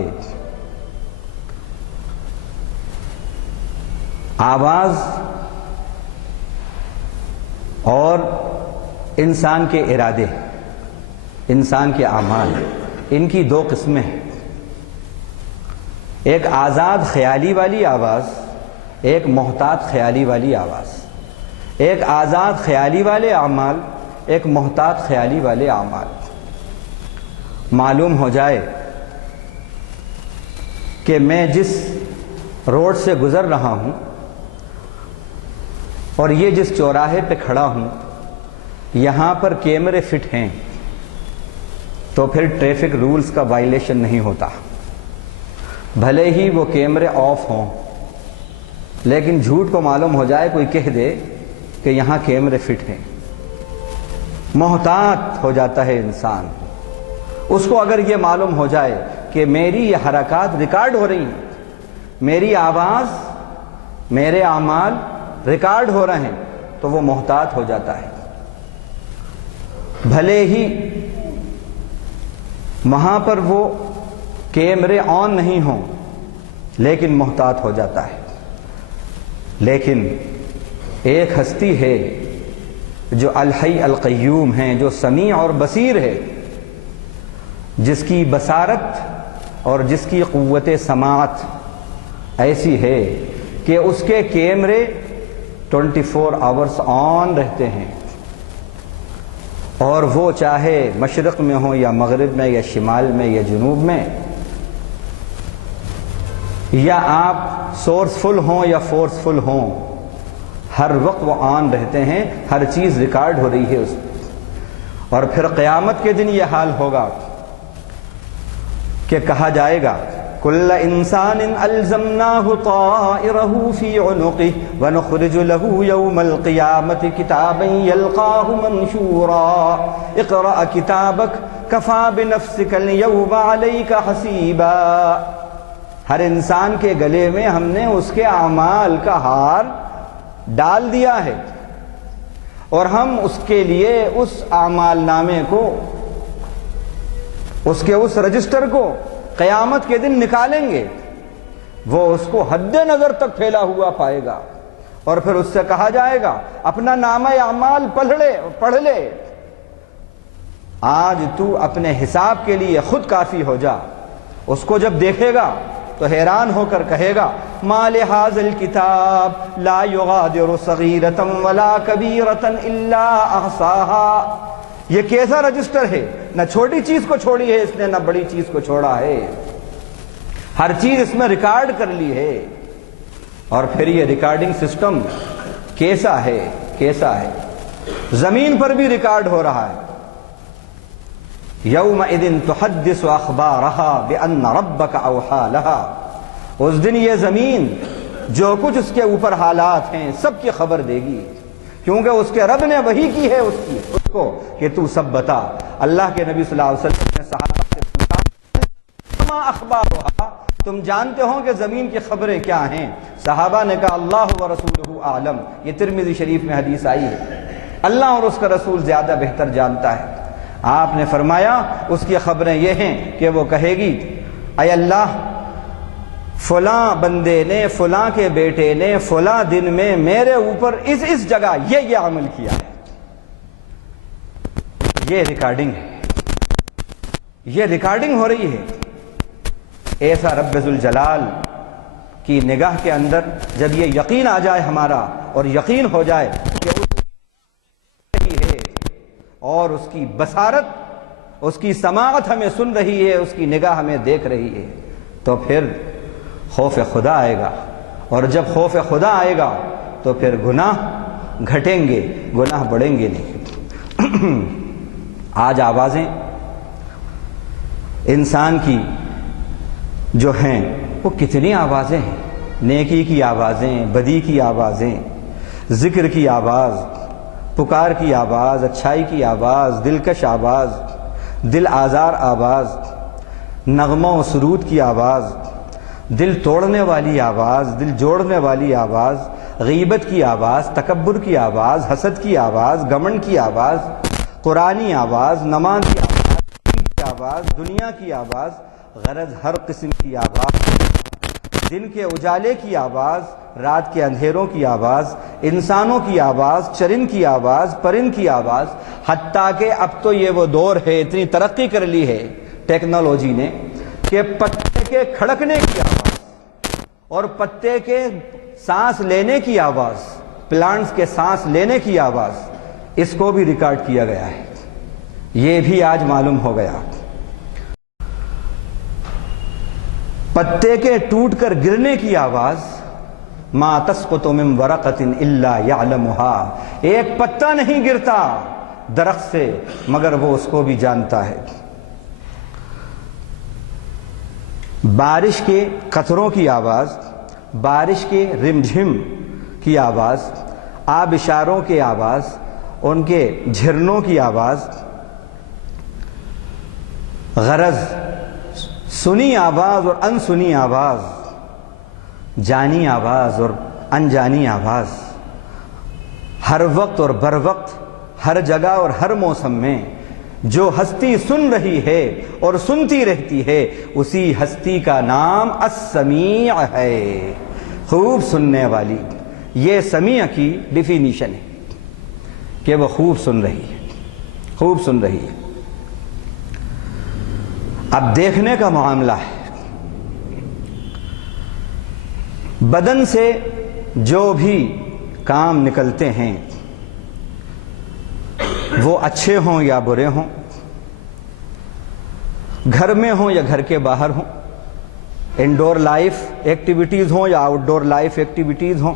آواز اور انسان کے ارادے، انسان کے اعمال، ان کی دو قسمیں ہیں. ایک آزاد خیالی والی آواز، ایک محتاط خیالی والی آواز. ایک آزاد خیالی والے اعمال، ایک محتاط خیالی والے اعمال. معلوم ہو جائے کہ میں جس روڈ سے گزر رہا ہوں اور یہ جس چوراہے پہ کھڑا ہوں یہاں پر کیمرے فٹ ہیں تو پھر ٹریفک رولز کا وائلیشن نہیں ہوتا، بھلے ہی وہ کیمرے آف ہوں. لیکن جھوٹ کو معلوم ہو جائے، کوئی کہہ دے کہ یہاں کیمرے فٹ ہیں، محتاط ہو جاتا ہے انسان. اس کو اگر یہ معلوم ہو جائے کہ میری یہ حرکات ریکارڈ ہو رہی ہیں، میری آواز، میرے اعمال ریکارڈ ہو رہے ہیں، تو وہ محتاط ہو جاتا ہے. بھلے ہی وہاں پر وہ کیمرے آن نہیں ہوں لیکن محتاط ہو جاتا ہے. لیکن ایک ہستی ہے جو الحی القیوم ہیں، جو سمیع اور بصیر ہے، جس کی بصارت اور جس کی قوت سماعت ایسی ہے کہ اس کے کیمرے 24 آورز آن رہتے ہیں، اور وہ چاہے مشرق میں ہوں یا مغرب میں یا شمال میں یا جنوب میں، یا آپ سورسفل ہوں یا فورسفل ہوں، ہر وقت وہ آن رہتے ہیں، ہر چیز ریکارڈ ہو رہی ہے اس میں. اور پھر قیامت کے دن یہ حال ہوگا کہ کہا جائے گا کل انسان الزمناہ طائرہ فی عنقہ ونخرج لہ یوم القیامۃ کتابا یلقاہ منشورا اقرأ کتابک کفی بنفسک اليوم علیک حسیبا. ہر انسان کے گلے میں ہم نے اس کے اعمال کا ہار ڈال دیا ہے، اور ہم اس کے لیے اس اعمال نامے کو، اس کے اس رجسٹر کو قیامت کے دن نکالیں گے. وہ اس کو حد نظر تک پھیلا ہوا پائے گا، اور پھر اس سے کہا جائے گا اپنا نامہ اعمال پڑھ لے، آج تو اپنے حساب کے لیے خود کافی ہو جا. اس کو جب دیکھے گا تو حیران ہو کر کہے گا ما لہذا الکتاب لا یغادر صغیرۃ ولا کبیرۃ الا احصاها. یہ کیسا رجسٹر ہے، نہ چھوٹی چیز کو چھوڑی ہے اس نے، نہ بڑی چیز کو چھوڑا ہے، ہر چیز اس میں ریکارڈ کر لی ہے. اور پھر یہ ریکارڈنگ سسٹم کیسا ہے، زمین پر بھی ریکارڈ ہو رہا ہے. یومئذ تحدث اخبارها بان ربک اوحی لها. اس دن یہ زمین جو کچھ اس کے اوپر حالات ہیں سب کی خبر دے گی، کیونکہ اس کے رب نے وحی کی ہے اس کو کہ تو سب بتا. اللہ کے نبی صلی اللہ علیہ وسلم نے صحابہ سے پوچھا ما اخبارها، تم جانتے ہو کہ زمین کی خبریں کیا ہیں؟ صحابہ نے کہا اللہ ورسولہ اعلم. یہ ترمذی شریف میں حدیث آئی ہے، اللہ اور اس کا رسول زیادہ بہتر جانتا ہے. آپ نے فرمایا اس کی خبریں یہ ہیں کہ وہ کہے گی اے اللہ، فلاں بندے نے، فلاں کے بیٹے نے فلاں دن میں میرے اوپر اس جگہ یہ عمل کیا ہے. یہ ریکارڈنگ ہے، یہ ریکارڈنگ ہو رہی ہے. ایسا رب ذوالجلال کی نگاہ کے اندر جب یہ یقین آ جائے ہمارا، اور یقین ہو جائے کہ اور اس کی بصارت، اس کی سماعت ہمیں سن رہی ہے، اس کی نگاہ ہمیں دیکھ رہی ہے، تو پھر خوف خدا آئے گا. اور جب خوف خدا آئے گا تو پھر گناہ گھٹیں گے، گناہ بڑھیں گے نہیں. آج آوازیں انسان کی جو ہیں وہ کتنی آوازیں ہیں، نیکی کی آوازیں، بدی کی آوازیں، ذکر کی آواز، پکار کی آواز، اچھائی کی آواز، دلکش آواز، دل آزار آواز، نغمہ و سرود کی آواز، دل توڑنے والی آواز، دل جوڑنے والی آواز، غیبت کی آواز، تکبر کی آواز، حسد کی آواز، گمنڈ کی آواز، قرآنی آواز، نماز کی آواز، دین کی آواز، دنیا کی آواز، غرض ہر قسم کی آواز، دن کے اجالے کی آواز، رات کے اندھیروں کی آواز، انسانوں کی آواز، چرند کی آواز، پرند کی آواز، حتیٰ کہ اب تو یہ وہ دور ہے، اتنی ترقی کر لی ہے ٹیکنالوجی نے کہ پتے کے کھڑکنے کی آواز اور پتے کے سانس لینے کی آواز، پلانٹس کے سانس لینے کی آواز، اس کو بھی ریکارڈ کیا گیا ہے۔ یہ بھی آج معلوم ہو گیا۔ پتے کے ٹوٹ کر گرنے کی آواز، ما تسقط من ورقۃ الا یعلمها، ایک پتا نہیں گرتا درخت سے مگر وہ اس کو بھی جانتا ہے۔ بارش کے قطروں کی آواز، بارش کے رمجھم کی آواز، آبشاروں کی آواز، ان کے جھرنوں کی آواز، غرض سنی آواز اور انسنی آواز، جانی آواز اور انجانی آواز، ہر وقت اور بر وقت، ہر جگہ اور ہر موسم میں جو ہستی سن رہی ہے اور سنتی رہتی ہے، اسی ہستی کا نام السمیع ہے، خوب سننے والی۔ یہ سمیع کی ڈیفینیشن ہے کہ وہ خوب سن رہی ہے، خوب سن رہی ہے۔ اب دیکھنے کا معاملہ ہے، بدن سے جو بھی کام نکلتے ہیں وہ اچھے ہوں یا برے ہوں، گھر میں ہوں یا گھر کے باہر ہوں، انڈور لائف ایکٹیویٹیز ہوں یا آؤٹ ڈور لائف ایکٹیویٹیز ہوں،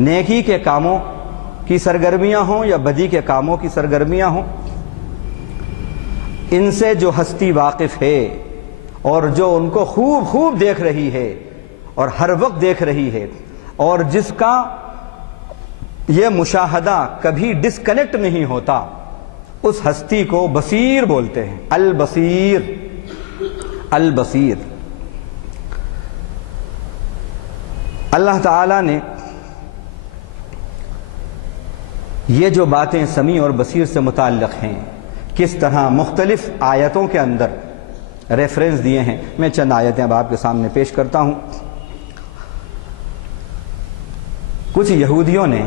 نیکی کے کاموں کی سرگرمیاں ہوں یا بدی کے کاموں کی سرگرمیاں ہوں، ان سے جو ہستی واقف ہے اور جو ان کو خوب خوب دیکھ رہی ہے اور ہر وقت دیکھ رہی ہے اور جس کا یہ مشاہدہ کبھی ڈسکنیکٹ نہیں ہوتا، اس ہستی کو بصیر بولتے ہیں۔ البصیر، البصیر۔ اللہ تعالیٰ نے یہ جو باتیں سمیع اور بصیر سے متعلق ہیں کس طرح مختلف آیتوں کے اندر ریفرنس دیے ہیں، میں چند آیتیں اب آپ کے سامنے پیش کرتا ہوں۔ کچھ یہودیوں نے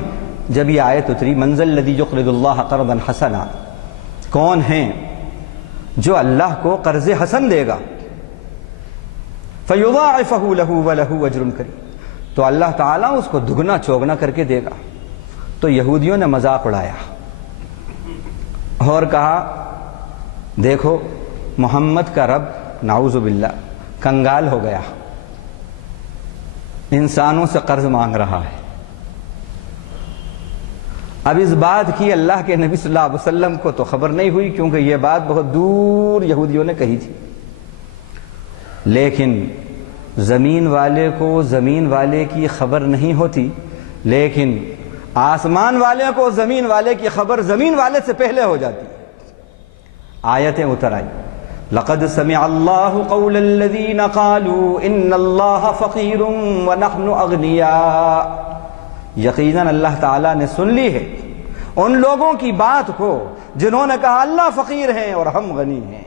جب یہ آیت اتری من ذا الذی یقرض اللہ قرضا حسنا، کون ہیں جو اللہ کو قرض حسن دے گا، فیضاعفہ لہ ولہ اجر کریم، تو اللہ تعالیٰ اس کو دگنا چوگنا کر کے دے گا۔ تو یہودیوں نے مذاق اڑایا اور کہا دیکھو محمد کا رب نعوذ باللہ کنگال ہو گیا، انسانوں سے قرض مانگ رہا ہے۔ اب اس بات کی اللہ کے نبی صلی اللہ علیہ وسلم کو تو خبر نہیں ہوئی، کیونکہ یہ بات بہت دور یہودیوں نے کہی تھی، لیکن زمین والے کو زمین والے کی خبر نہیں ہوتی، لیکن آسمان والے کو زمین والے کی خبر زمین والے سے پہلے ہو جاتی۔ آیتیں اتر آئی، لقد سمع اللہ قول الذین قالوا ان اللہ فقیر ونحن اغنیاء، یقیناً اللہ تعالیٰ نے سن لی ہے ان لوگوں کی بات کو جنہوں نے کہا اللہ فقیر ہیں اور ہم غنی ہیں۔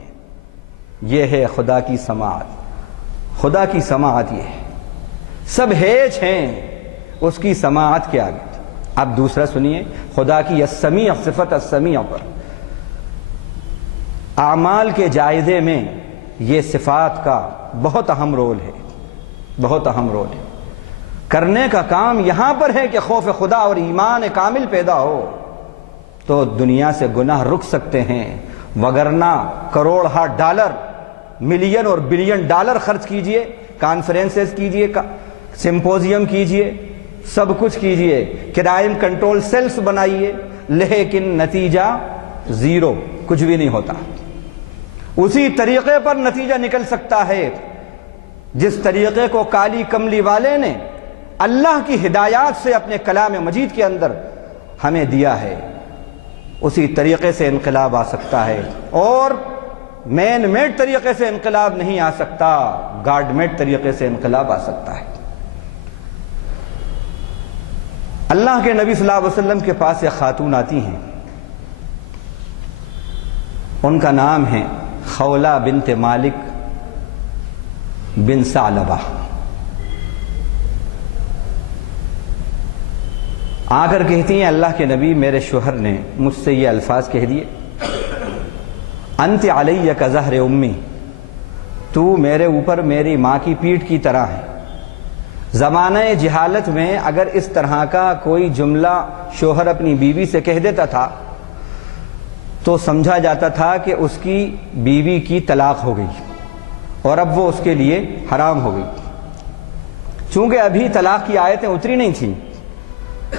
یہ ہے خدا کی سماعت، خدا کی سماعت یہ ہے، سب ہیچ ہیں اس کی سماعت کے آگے۔ اب دوسرا سنیے خدا کی السمیع، صفت السمیع پر اعمال کے جائزے میں یہ صفات کا بہت اہم رول ہے، بہت اہم رول ہے۔ کرنے کا کام یہاں پر ہے کہ خوف خدا اور ایمان کامل پیدا ہو تو دنیا سے گناہ رک سکتے ہیں، وگرنہ کروڑ ہا ڈالر، ملین اور بلین ڈالر خرچ کیجئے، کانفرنسز کیجئے، سمپوزیم کیجئے، سب کچھ کیجئے، کرائم کنٹرول سیلز بنائیے، لیکن نتیجہ زیرو، کچھ بھی نہیں ہوتا۔ اسی طریقے پر نتیجہ نکل سکتا ہے جس طریقے کو کالی کملی والے نے اللہ کی ہدایات سے اپنے کلام مجید کے اندر ہمیں دیا ہے، اسی طریقے سے انقلاب آ سکتا ہے، اور مین میڈ طریقے سے انقلاب نہیں آ سکتا، گاڈ میڈ طریقے سے انقلاب آ سکتا ہے۔ اللہ کے نبی صلی اللہ علیہ وسلم کے پاس ایک خاتون آتی ہیں، ان کا نام ہے خولہ بنت مالک بن ثعلبہ۔ آ کر کہتی ہیں اللہ کے نبی میرے شوہر نے مجھ سے یہ الفاظ کہہ دیے، انت علی کظہر امی، تو میرے اوپر میری ماں کی پیٹھ کی طرح ہے۔ زمانہ جہالت میں اگر اس طرح کا کوئی جملہ شوہر اپنی بیوی سے کہہ دیتا تھا تو سمجھا جاتا تھا کہ اس کی بیوی کی طلاق ہو گئی اور اب وہ اس کے لیے حرام ہو گئی۔ چونکہ ابھی طلاق کی آیتیں اتری نہیں تھیں،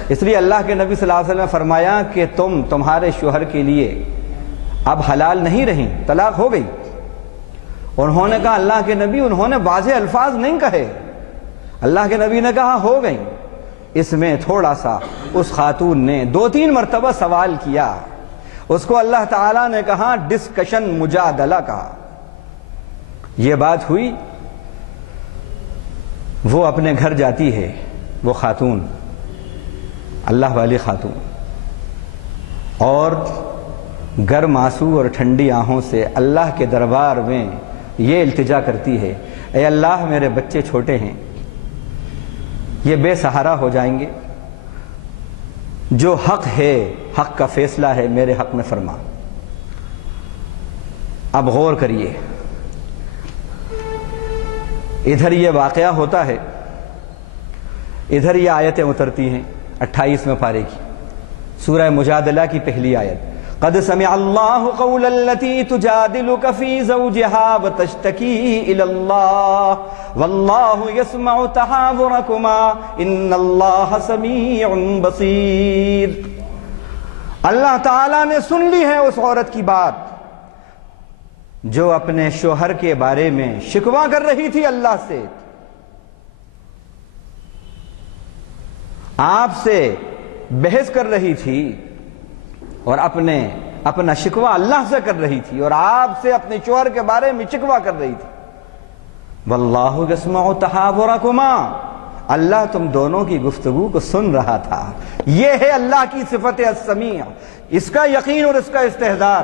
اس لیے اللہ کے نبی صلی اللہ علیہ وسلم نے فرمایا کہ تمہارے شوہر کے لیے اب حلال نہیں رہیں، طلاق ہو گئی۔ انہوں نے کہا اللہ کے نبی انہوں نے واضح الفاظ نہیں کہے، اللہ کے نبی نے کہا ہو گئی۔ اس میں تھوڑا سا اس خاتون نے 2-3 مرتبہ سوال کیا، اس کو اللہ تعالیٰ نے کہا ڈسکشن، مجادلہ کہا۔ یہ بات ہوئی، وہ اپنے گھر جاتی ہے، وہ خاتون اللہ والی خاتون، اور گرم آنسو اور ٹھنڈی آنکھوں سے اللہ کے دربار میں یہ التجا کرتی ہے، اے اللہ میرے بچے چھوٹے ہیں، یہ بے سہارا ہو جائیں گے، جو حق ہے، حق کا فیصلہ ہے میرے حق میں فرما۔ اب غور کریے، ادھر یہ واقعہ ہوتا ہے، ادھر یہ آیتیں اترتی ہیں 28ویں پارے کی، سورہ مجادلہ کی پہلی آیت، قد سمع اللہ قول التي تجادلك في زوجها وتشتكي الى الله والله يسمع تحاوركما ان اللہ سمیع بصیر۔ اللہ تعالیٰ نے سن لی ہے اس عورت کی بات جو اپنے شوہر کے بارے میں شکوہ کر رہی تھی اللہ سے، آپ سے بحث کر رہی تھی اور اپنا شکوہ اللہ سے کر رہی تھی، اور آپ سے اپنے شوہر کے بارے میں شکوہ کر رہی تھی۔ واللہ یسمع تحاورکما، اللہ تم دونوں کی گفتگو کو سن رہا تھا۔ یہ ہے اللہ کی صفت السمیع، اس کا یقین اور اس کا استحضار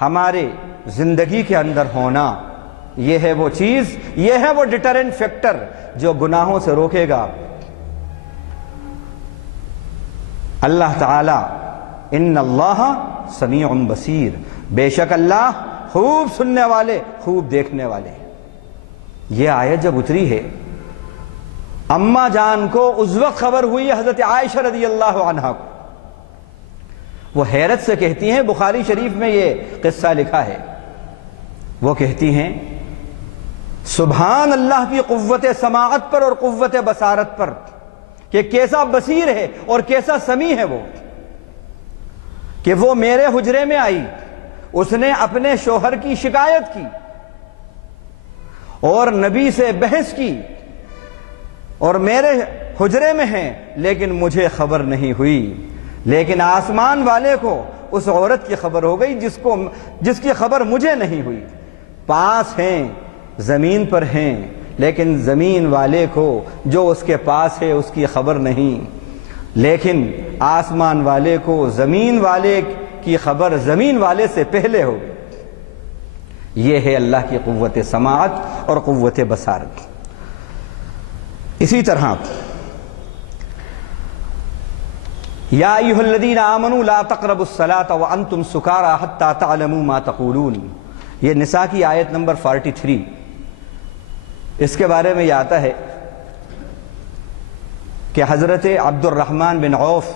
ہمارے زندگی کے اندر ہونا، یہ ہے وہ چیز، یہ ہے وہ ڈیٹرنٹ فیکٹر جو گناہوں سے روکے گا۔ اللہ تعالی ان اللہ سمیع بصیر، بے شک اللہ خوب سننے والے، خوب دیکھنے والے۔ یہ آیت جب اتری ہے، اماں جان کو اس وقت خبر ہوئی ہے حضرت عائشہ رضی اللہ عنہا کو، وہ حیرت سے کہتی ہیں، بخاری شریف میں یہ قصہ لکھا ہے، وہ کہتی ہیں سبحان اللہ کی قوت سماعت پر اور قوت بصارت پر کہ کیسا بصیر ہے اور کیسا سمیع ہے وہ، کہ وہ میرے حجرے میں آئی، اس نے اپنے شوہر کی شکایت کی اور نبی سے بحث کی، اور میرے حجرے میں ہیں لیکن مجھے خبر نہیں ہوئی، لیکن آسمان والے کو اس عورت کی خبر ہو گئی جس کی خبر مجھے نہیں ہوئی۔ پاس ہیں، زمین پر ہیں، لیکن زمین والے کو جو اس کے پاس ہے اس کی خبر نہیں، لیکن آسمان والے کو زمین والے کی خبر زمین والے سے پہلے ہو گئی۔ یہ ہے اللہ کی قوت سماعت اور قوت بصارت۔ اسی طرح یا ایھا الذین آمنوا لا تقربوا الصلاۃ وانتم سکارى حتى تعلموا ما تقولون، یہ نساء کی آیت نمبر 43۔ اس کے بارے میں یہ آتا ہے کہ حضرت عبد الرحمن بن عوف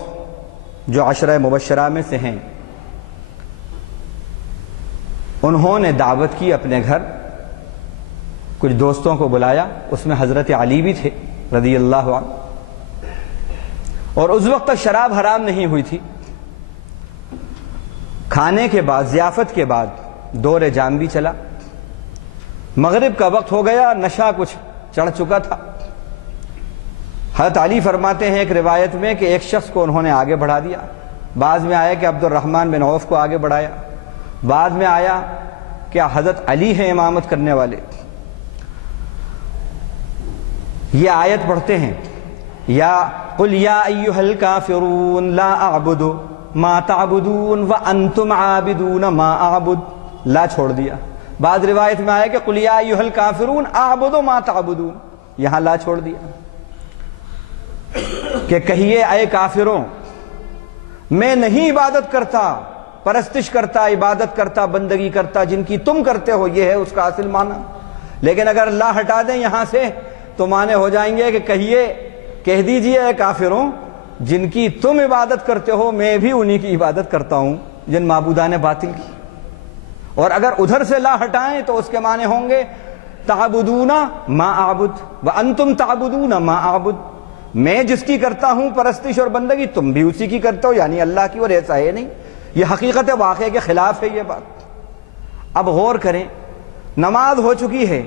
جو عشرہ مبشرہ میں سے ہیں، انہوں نے دعوت کی اپنے گھر، کچھ دوستوں کو بلایا، اس میں حضرت علی بھی تھے رضی اللہ عنہ، اور اس وقت تک شراب حرام نہیں ہوئی تھی۔ کھانے کے بعد، ضیافت کے بعد دور جام بھی چلا، مغرب کا وقت ہو گیا، نشہ کچھ چڑھ چکا تھا۔ حضرت علی فرماتے ہیں ایک روایت میں کہ ایک شخص کو انہوں نے آگے بڑھا دیا، بعض میں آیا کہ عبد الرحمن بن عوف کو آگے بڑھایا، بعد میں آیا کہ حضرت علی ہیں امامت کرنے والے۔ یہ آیت پڑھتے ہیں، یا قل یا ایھا الکافرون لا اعبد ما تعبدون وانتم عابدون ما اعبد لا چھوڑ دیا. بعض روایت میں آیا کہ قل یا ایھا الکافرون اعبد ما تعبدون, یہاں لا چھوڑ دیا کہ کہیے اے کافروں میں نہیں عبادت کرتا, پرستش کرتا, عبادت کرتا, بندگی کرتا جن کی تم کرتے ہو, یہ ہے اس کا اصل معنی. لیکن اگر اللہ ہٹا دیں یہاں سے تو معنی ہو جائیں گے کہ کہہ دیجئے اے کافروں جن کی تم عبادت کرتے ہو میں بھی انہی کی عبادت کرتا ہوں, جن معبودان باطل کی. اور اگر ادھر سے لا ہٹائیں تو اس کے معنی ہوں گے تعبدون ما اعبد وانتم تعبدون ما اعبد, میں جس کی کرتا ہوں پرستش اور بندگی تم بھی اسی کی کرتے ہو, یعنی اللہ کی, اور ایسا ہے نہیں. یہ حقیقت واقعے کے خلاف ہے یہ بات. اب غور کریں, نماز ہو چکی ہے,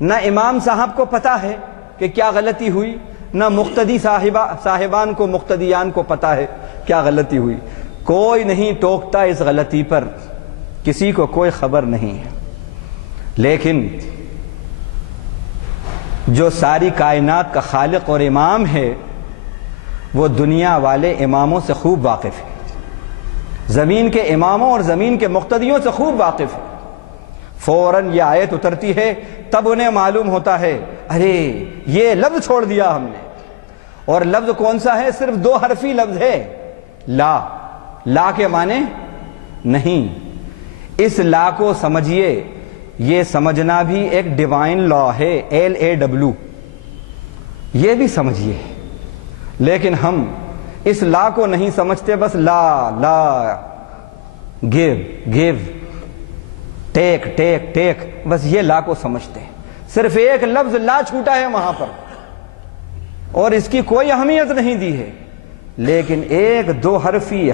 نہ امام صاحب کو پتا ہے کہ کیا غلطی ہوئی, نہ مقتدی صاحبان کو, مقتدیان کو پتا ہے کیا غلطی ہوئی, کوئی نہیں ٹوکتا اس غلطی پر, کسی کو کوئی خبر نہیں ہے. لیکن جو ساری کائنات کا خالق اور امام ہے وہ دنیا والے اماموں سے خوب واقف ہے, زمین کے اماموں اور زمین کے مقتدیوں سے خوب واقف ہے. فوراً یہ آیت اترتی ہے تب انہیں معلوم ہوتا ہے ارے یہ لفظ چھوڑ دیا ہم نے. اور لفظ کون سا ہے؟ صرف 2 حرفی لفظ ہے, لا. لا کے معنی نہیں. اس لا کو سمجھیے, یہ سمجھنا بھی ایک ڈیوائن لا ہے, LAW, یہ بھی سمجھیے. لیکن ہم اس لا کو نہیں سمجھتے, بس لا لا, گیو ٹیک ٹیک ٹیک, بس یہ لا کو سمجھتے ہیں. صرف ایک لفظ لا چھوٹا ہے وہاں پر اور اس کی کوئی اہمیت نہیں دی ہے. لیکن 1-2 حرفی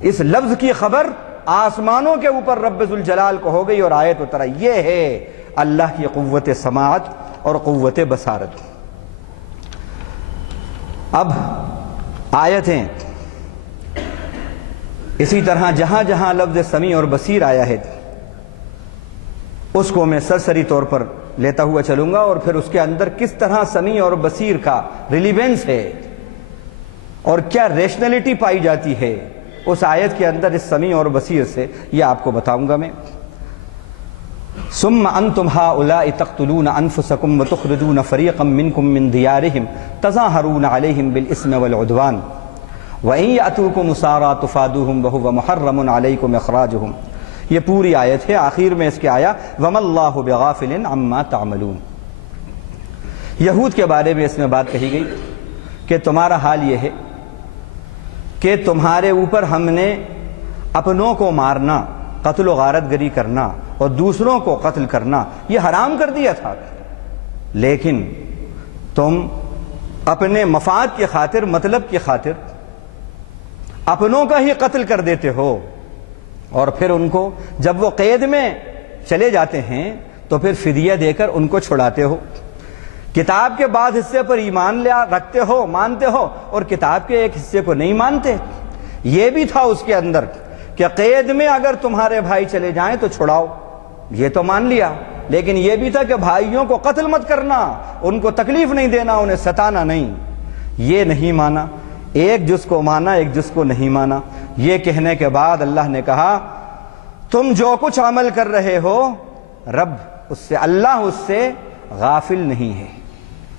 اس لفظ کی خبر آسمانوں کے اوپر رب ذوالجلال کو ہو گئی اور آیت اترا. یہ ہے اللہ کی قوت سماعت اور قوت بصارت. اب آیتیں اسی طرح جہاں جہاں لفظ سمیع اور بصیر آیا ہے اس کو میں سرسری طور پر لیتا ہوا چلوں گا, اور پھر اس کے اندر کس طرح سمیع اور بصیر کا ریلیونس ہے اور کیا ریشنلٹی پائی جاتی ہے اس آیت کے اندر اس سمیع اور بصیر سے, یہ آپ کو بتاؤں گا میں. ثم انتم هؤلاء تقتلون انفسكم وتخرجون فريقا منكم من ديارهم تظاهرون عليهم بالاسم والعدوان وان ياتوكم اسارى تفادوهم وهو محرم عليكم اخراجهم. یہ پوری آیت ہے. آخر میں اس کے آیا وما اللہ بغافل عما تعملون. یہود کے بارے میں اس میں بات کہی گئی کہ تمہارا حال یہ ہے کہ تمہارے اوپر ہم نے اپنوں کو مارنا, قتل و غارت گری کرنا اور دوسروں کو قتل کرنا یہ حرام کر دیا تھا, لیکن تم اپنے مفاد کی خاطر, مطلب کی خاطر اپنوں کا ہی قتل کر دیتے ہو, اور پھر ان کو جب وہ قید میں چلے جاتے ہیں تو پھر فدیہ دے کر ان کو چھڑاتے ہو. کتاب کے بعض حصے پر ایمان رکھتے ہو, مانتے ہو, اور کتاب کے ایک حصے کو نہیں مانتے. یہ بھی تھا اس کے اندر کہ قید میں اگر تمہارے بھائی چلے جائیں تو چھڑاؤ, یہ تو مان لیا. لیکن یہ بھی تھا کہ بھائیوں کو قتل مت کرنا, ان کو تکلیف نہیں دینا, انہیں ستانا نہیں. یہ نہیں مانا. ایک جز کو مانا, ایک جز کو نہیں مانا. یہ کہنے کے بعد اللہ نے کہا تم جو کچھ عمل کر رہے ہو رب اس سے, اللہ اس سے غافل نہیں ہے,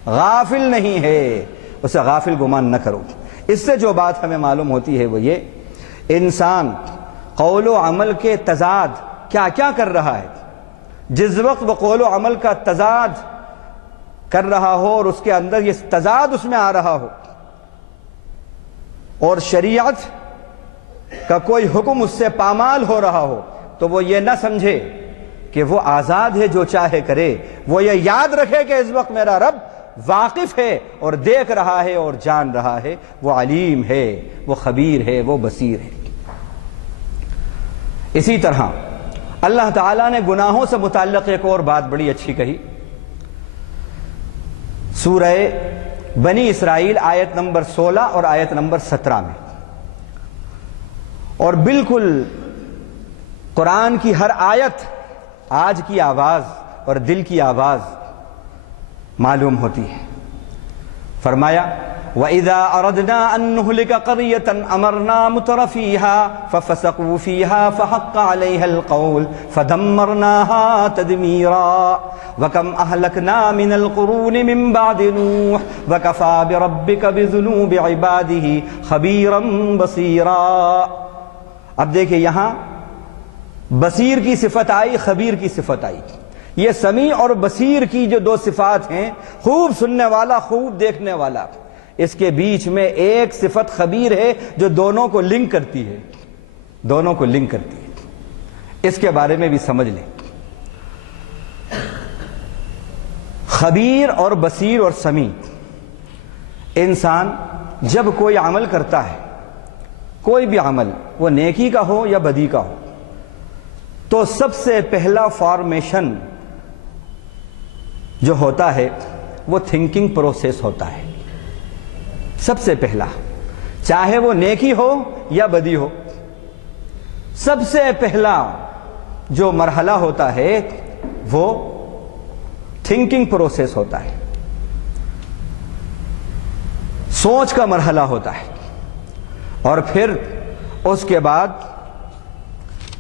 غافل نہیں ہے, اسے غافل گمان نہ کرو. اس سے جو بات ہمیں معلوم ہوتی ہے وہ یہ, انسان قول و عمل کے تضاد کیا کیا کر رہا ہے. جس وقت وہ قول و عمل کا تضاد کر رہا ہو اور اس کے اندر یہ تضاد اس میں آ رہا ہو اور شریعت کا کوئی حکم اس سے پامال ہو رہا ہو, تو وہ یہ نہ سمجھے کہ وہ آزاد ہے جو چاہے کرے. وہ یہ یاد رکھے کہ اس وقت میرا رب واقف ہے اور دیکھ رہا ہے اور جان رہا ہے, وہ علیم ہے, وہ خبیر ہے, وہ بصیر ہے. اسی طرح اللہ تعالیٰ نے گناہوں سے متعلق ایک اور بات بڑی اچھی کہی. سورہ بنی اسرائیل آیت نمبر 16 اور آیت نمبر 17 میں, اور بالکل قرآن کی ہر آیت آج کی آواز اور دل کی آواز معلوم ہوتی ہے. فرمایا وَإِذَا أَرَدْنَا أَن نُهْلِكَ قَرْيَةً أَمَرْنَا مُتْرَ فِيهَا فَفَسَقُوا فِيهَا فَحَقَّ عَلَيْهَا الْقَوْلُ فَدَمَّرْنَاهَا تَدْمِيرًا وَكَمْ أَهْلَكْنَا مِنَ الْقُرُونِ مِن بَعْدِ نُوحٍ وَكَفَى بِرَبِّكَ بِذُنُوبِ عِبَادِهِ خَبِيرًا بَصِيرًا۔ اب دیکھیں یہاں بصیر کی صفت آئی، خبیر کی صفت آئی۔ یہ سمیع اور بصیر کی جو دو صفات ہیں، خوب سننے والا، خوب دیکھنے والا، اس کے بیچ میں ایک صفت خبیر ہے جو دونوں کو لنک کرتی ہے، دونوں کو لنک کرتی ہے۔ اس کے بارے میں بھی سمجھ لیں۔ خبیر اور بصیر اور سمیع، انسان جب کوئی عمل کرتا ہے، کوئی بھی عمل، وہ نیکی کا ہو یا بدی کا ہو، تو سب سے پہلا فارمیشن جو ہوتا ہے وہ تھنکنگ پروسیس ہوتا ہے۔ سب سے پہلا، چاہے وہ نیکی ہو یا بدی ہو، سب سے پہلا جو مرحلہ ہوتا ہے وہ تھنکنگ پروسیس ہوتا ہے، سوچ کا مرحلہ ہوتا ہے۔ اور پھر اس کے بعد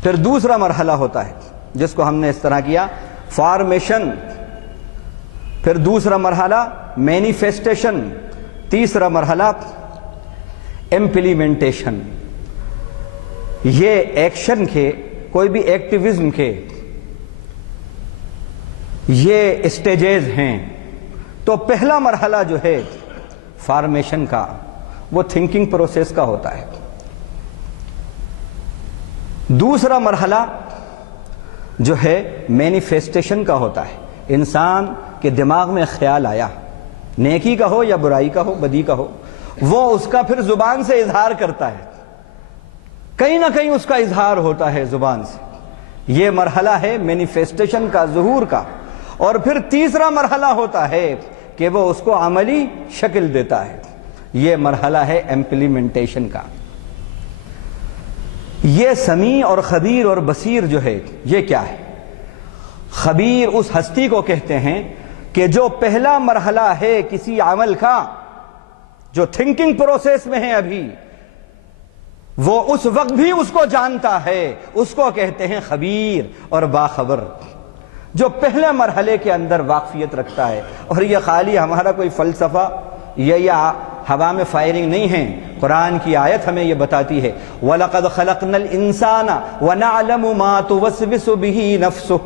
پھر دوسرا مرحلہ ہوتا ہے جس کو ہم نے اس طرح کیا فارمیشن، پھر دوسرا مرحلہ مینیفیسٹیشن، تیسرا مرحلہ امپلیمنٹیشن۔ یہ ایکشن کے، کوئی بھی ایکٹیویزم کے یہ اسٹیجز ہیں۔ تو پہلا مرحلہ جو ہے فارمیشن کا وہ تھنکنگ پروسیس کا ہوتا ہے۔ دوسرا مرحلہ جو ہے مینیفیسٹیشن کا ہوتا ہے، انسان کے دماغ میں خیال آیا، نیکی کا ہو یا برائی کا ہو، بدی کا ہو، وہ اس کا پھر زبان سے اظہار کرتا ہے، کہیں نہ کہیں اس کا اظہار ہوتا ہے زبان سے۔ یہ مرحلہ ہے مینیفیسٹیشن کا، ظہور کا۔ اور پھر تیسرا مرحلہ ہوتا ہے کہ وہ اس کو عملی شکل دیتا ہے، یہ مرحلہ ہے امپلیمنٹیشن کا۔ یہ سمیع اور خبیر اور بصیر جو ہے یہ کیا ہے؟ خبیر اس ہستی کو کہتے ہیں کہ جو پہلا مرحلہ ہے کسی عمل کا، جو تھنکنگ پروسیس میں ہے ابھی، وہ اس وقت بھی اس کو جانتا ہے، اس کو کہتے ہیں خبیر اور باخبر، جو پہلے مرحلے کے اندر واقفیت رکھتا ہے۔ اور یہ خالی ہمارا کوئی فلسفہ یا ہوا میں فائرنگ نہیں ہے، قرآن کی آیت ہمیں یہ بتاتی ہے وَلَقَدْ خَلَقْنَا الْإِنسَانَ وَنَعْلَمُ مَا تُوَسْوِسُ بِهِ نَفْسُهُ،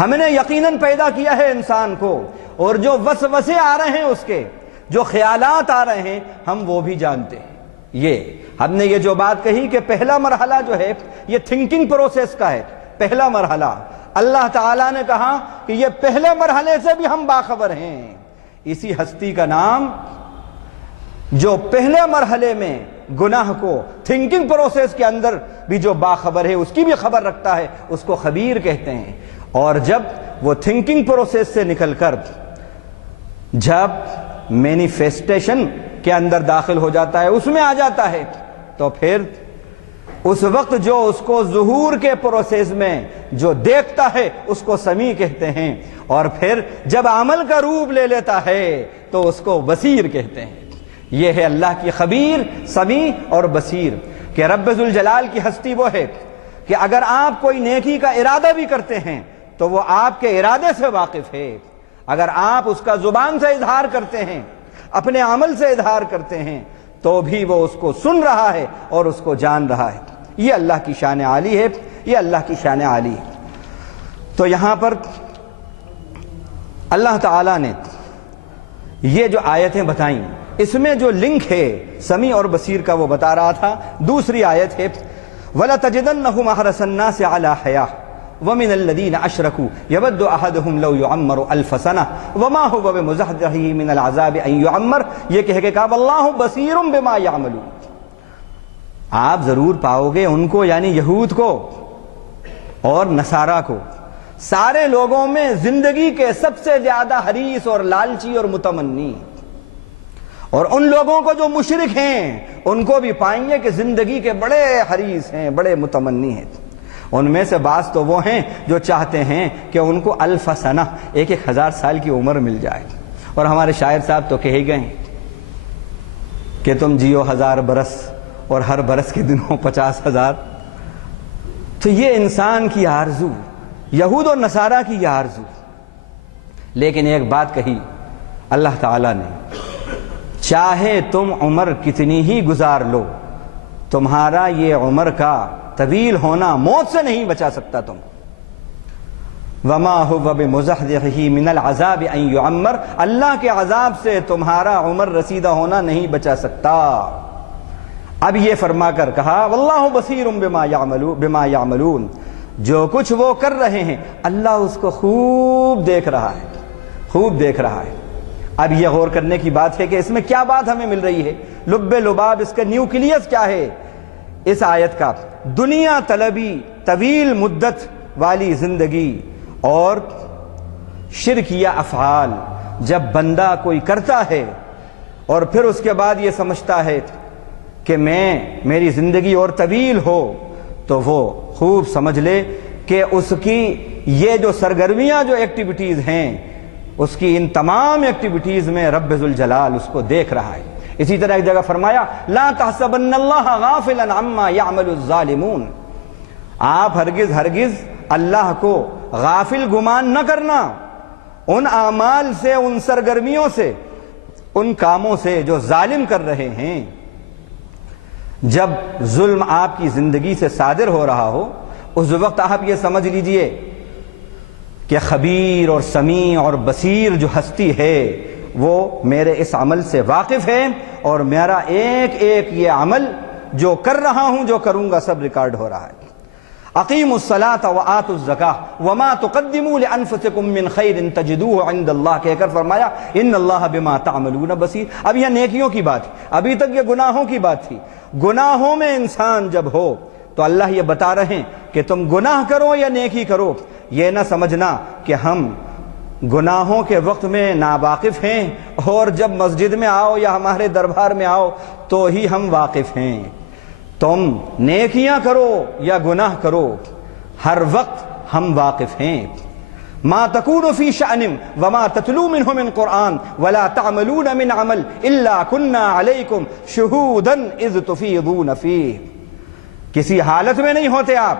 ہم نے یقیناً پیدا کیا ہے انسان کو، اور جو وسوسے آ رہے ہیں اس کے، جو خیالات آ رہے ہیں، ہم وہ بھی جانتے ہیں۔ یہ ہم نے یہ جو بات کہی کہ پہلا مرحلہ جو ہے یہ تھنکنگ پروسیس کا ہے، پہلا مرحلہ۔ اللہ تعالیٰ نے کہا کہ یہ پہلے مرحلے سے بھی ہم باخبر ہیں۔ اسی ہستی کا نام جو پہلے مرحلے میں گناہ کو تھنکنگ پروسیس کے اندر بھی جو باخبر ہے، اس کی بھی خبر رکھتا ہے، اس کو خبیر کہتے ہیں۔ اور جب وہ تھنکنگ پروسیس سے نکل کر جب مینیفیسٹیشن کے اندر داخل ہو جاتا ہے، اس میں آ جاتا ہے، تو پھر اس وقت جو اس کو ظہور کے پروسیس میں جو دیکھتا ہے اس کو سمیع کہتے ہیں، اور پھر جب عمل کا روپ لے لیتا ہے تو اس کو بصیر کہتے ہیں۔ یہ ہے اللہ کی خبیر، سمیع اور بصیر، کہ رب ذوالجلال کی ہستی وہ ہے کہ اگر آپ کوئی نیکی کا ارادہ بھی کرتے ہیں تو وہ آپ کے ارادے سے واقف ہے، اگر آپ اس کا زبان سے اظہار کرتے ہیں، اپنے عمل سے اظہار کرتے ہیں، تو بھی وہ اس کو سن رہا ہے اور اس کو جان رہا ہے۔ یہ اللہ کی شان عالی ہے، یہ اللہ کی شان عالی ہے۔ تو یہاں پر اللہ تعالیٰ نے یہ جو آیتیں بتائیں، اس میں جو لنک ہے سمیع اور بصیر کا وہ بتا رہا تھا۔ دوسری آیت ہے وَلَتَجِدَنَّهُمْ أَحْرَصَ النَّاسِ عَلَى حَيَاةٍ وَمِنَ الَّذِينَ أَشْرَكُوا يَوَدُّ أَحَدُهُمْ لَوْ يُعَمَّرُ أَلْفَ سَنَةٍ وَمَا هُوَ بِمُزَحْزِحِهِ مِنَ الْعَذَابِ أَن يُعَمَّرَ، یہ کہہ کے کہا وَاللَّهُ بَصِيرٌ بِمَا يَعْمَلُونَ۔ آپ ضرور پاؤ گے ان کو، یعنی یہود کو اور نصارہ کو، سارے لوگوں میں زندگی کے سب سے زیادہ حریص اور لالچی اور متمنی، اور ان لوگوں کو جو مشرک ہیں ان کو بھی پائیں گے کہ زندگی کے بڑے حریص ہیں، بڑے متمنی ہیں۔ ان میں سے بعض تو وہ ہیں جو چاہتے ہیں کہ ان کو الف سنہ، 1000 سال کی عمر مل جائے، اور ہمارے شاعر صاحب تو کہے گئے ہیں کہ تم جیو 1000 برس اور ہر برس کے دنوں 50,000. تو یہ انسان کی آرزو، یہود اور نصارہ کی یہ آرزو. لیکن ایک بات کہی اللہ تعالیٰ نے، چاہے تم عمر کتنی ہی گزار لو، تمہارا یہ عمر کا طویل ہونا موت سے نہیں بچا سکتا تم. وما هو بمزحزحه من العذاب ان يعمر، اللہ کے عذاب سے تمہارا عمر رسیدہ ہونا نہیں بچا سکتا. اب یہ فرما کر کہا واللہ بصیر بما یعملون، جو کچھ وہ کر رہے ہیں اللہ اس کو خوب دیکھ رہا ہے، خوب دیکھ رہا ہے. اب یہ غور کرنے کی بات ہے کہ اس میں کیا بات ہمیں مل رہی ہے، لب لباب، اس کا نیوکلیس کیا ہے اس آیت کا؟ دنیا طلبی، طویل مدت والی زندگی اور شرکیہ افعال جب بندہ کوئی کرتا ہے اور پھر اس کے بعد یہ سمجھتا ہے کہ میری زندگی اور طویل ہو، تو وہ خوب سمجھ لے کہ اس کی یہ جو سرگرمیاں، جو ایکٹیویٹیز ہیں، اس کی ان تمام ایکٹیویٹیز میں رب ذوالجلال اس کو دیکھ رہا ہے. اسی طرح ایک جگہ فرمایا لا تحسبن اللہ غافلا عما يعمل الظالمون، آپ ہرگز اللہ کو غافل گمان نہ کرنا ان اعمال سے، ان سرگرمیوں سے، ان کاموں سے جو ظالم کر رہے ہیں. جب ظلم آپ کی زندگی سے صادر ہو رہا ہو اس وقت آپ یہ سمجھ لیجئے کہ خبیر اور سمیع اور بصیر جو ہستی ہے وہ میرے اس عمل سے واقف ہے، اور میرا ایک ایک یہ عمل جو کر رہا ہوں، جو کروں گا، سب ریکارڈ ہو رہا ہے. اقیموا الصلاة وآتوا الزکاة وما تقدموا لانفسکم من خیر تجدوه عند اللہ، کہہ کر فرمایا ان اللہ بما تعملون بصیر. اب یہ نیکیوں کی بات ہے، ابھی تک یہ گناہوں کی بات تھی. گناہوں میں انسان جب ہو تو اللہ یہ بتا رہے ہیں کہ تم گناہ کرو یا نیکی کرو، یہ نہ سمجھنا کہ ہم گناہوں کے وقت میں ناواقف ہیں اور جب مسجد میں آؤ یا ہمارے دربار میں آؤ تو ہی ہم واقف ہیں. تم نیکیاں کرو یا گناہ کرو، ہر وقت ہم واقف ہیں. ما تكون في شأن وما تتلو منه من قرآن ولا تعملون من عمل إلا كنا عليكم شهودا إذ تفيضون فيه. کسی حالت میں نہیں ہوتے آپ،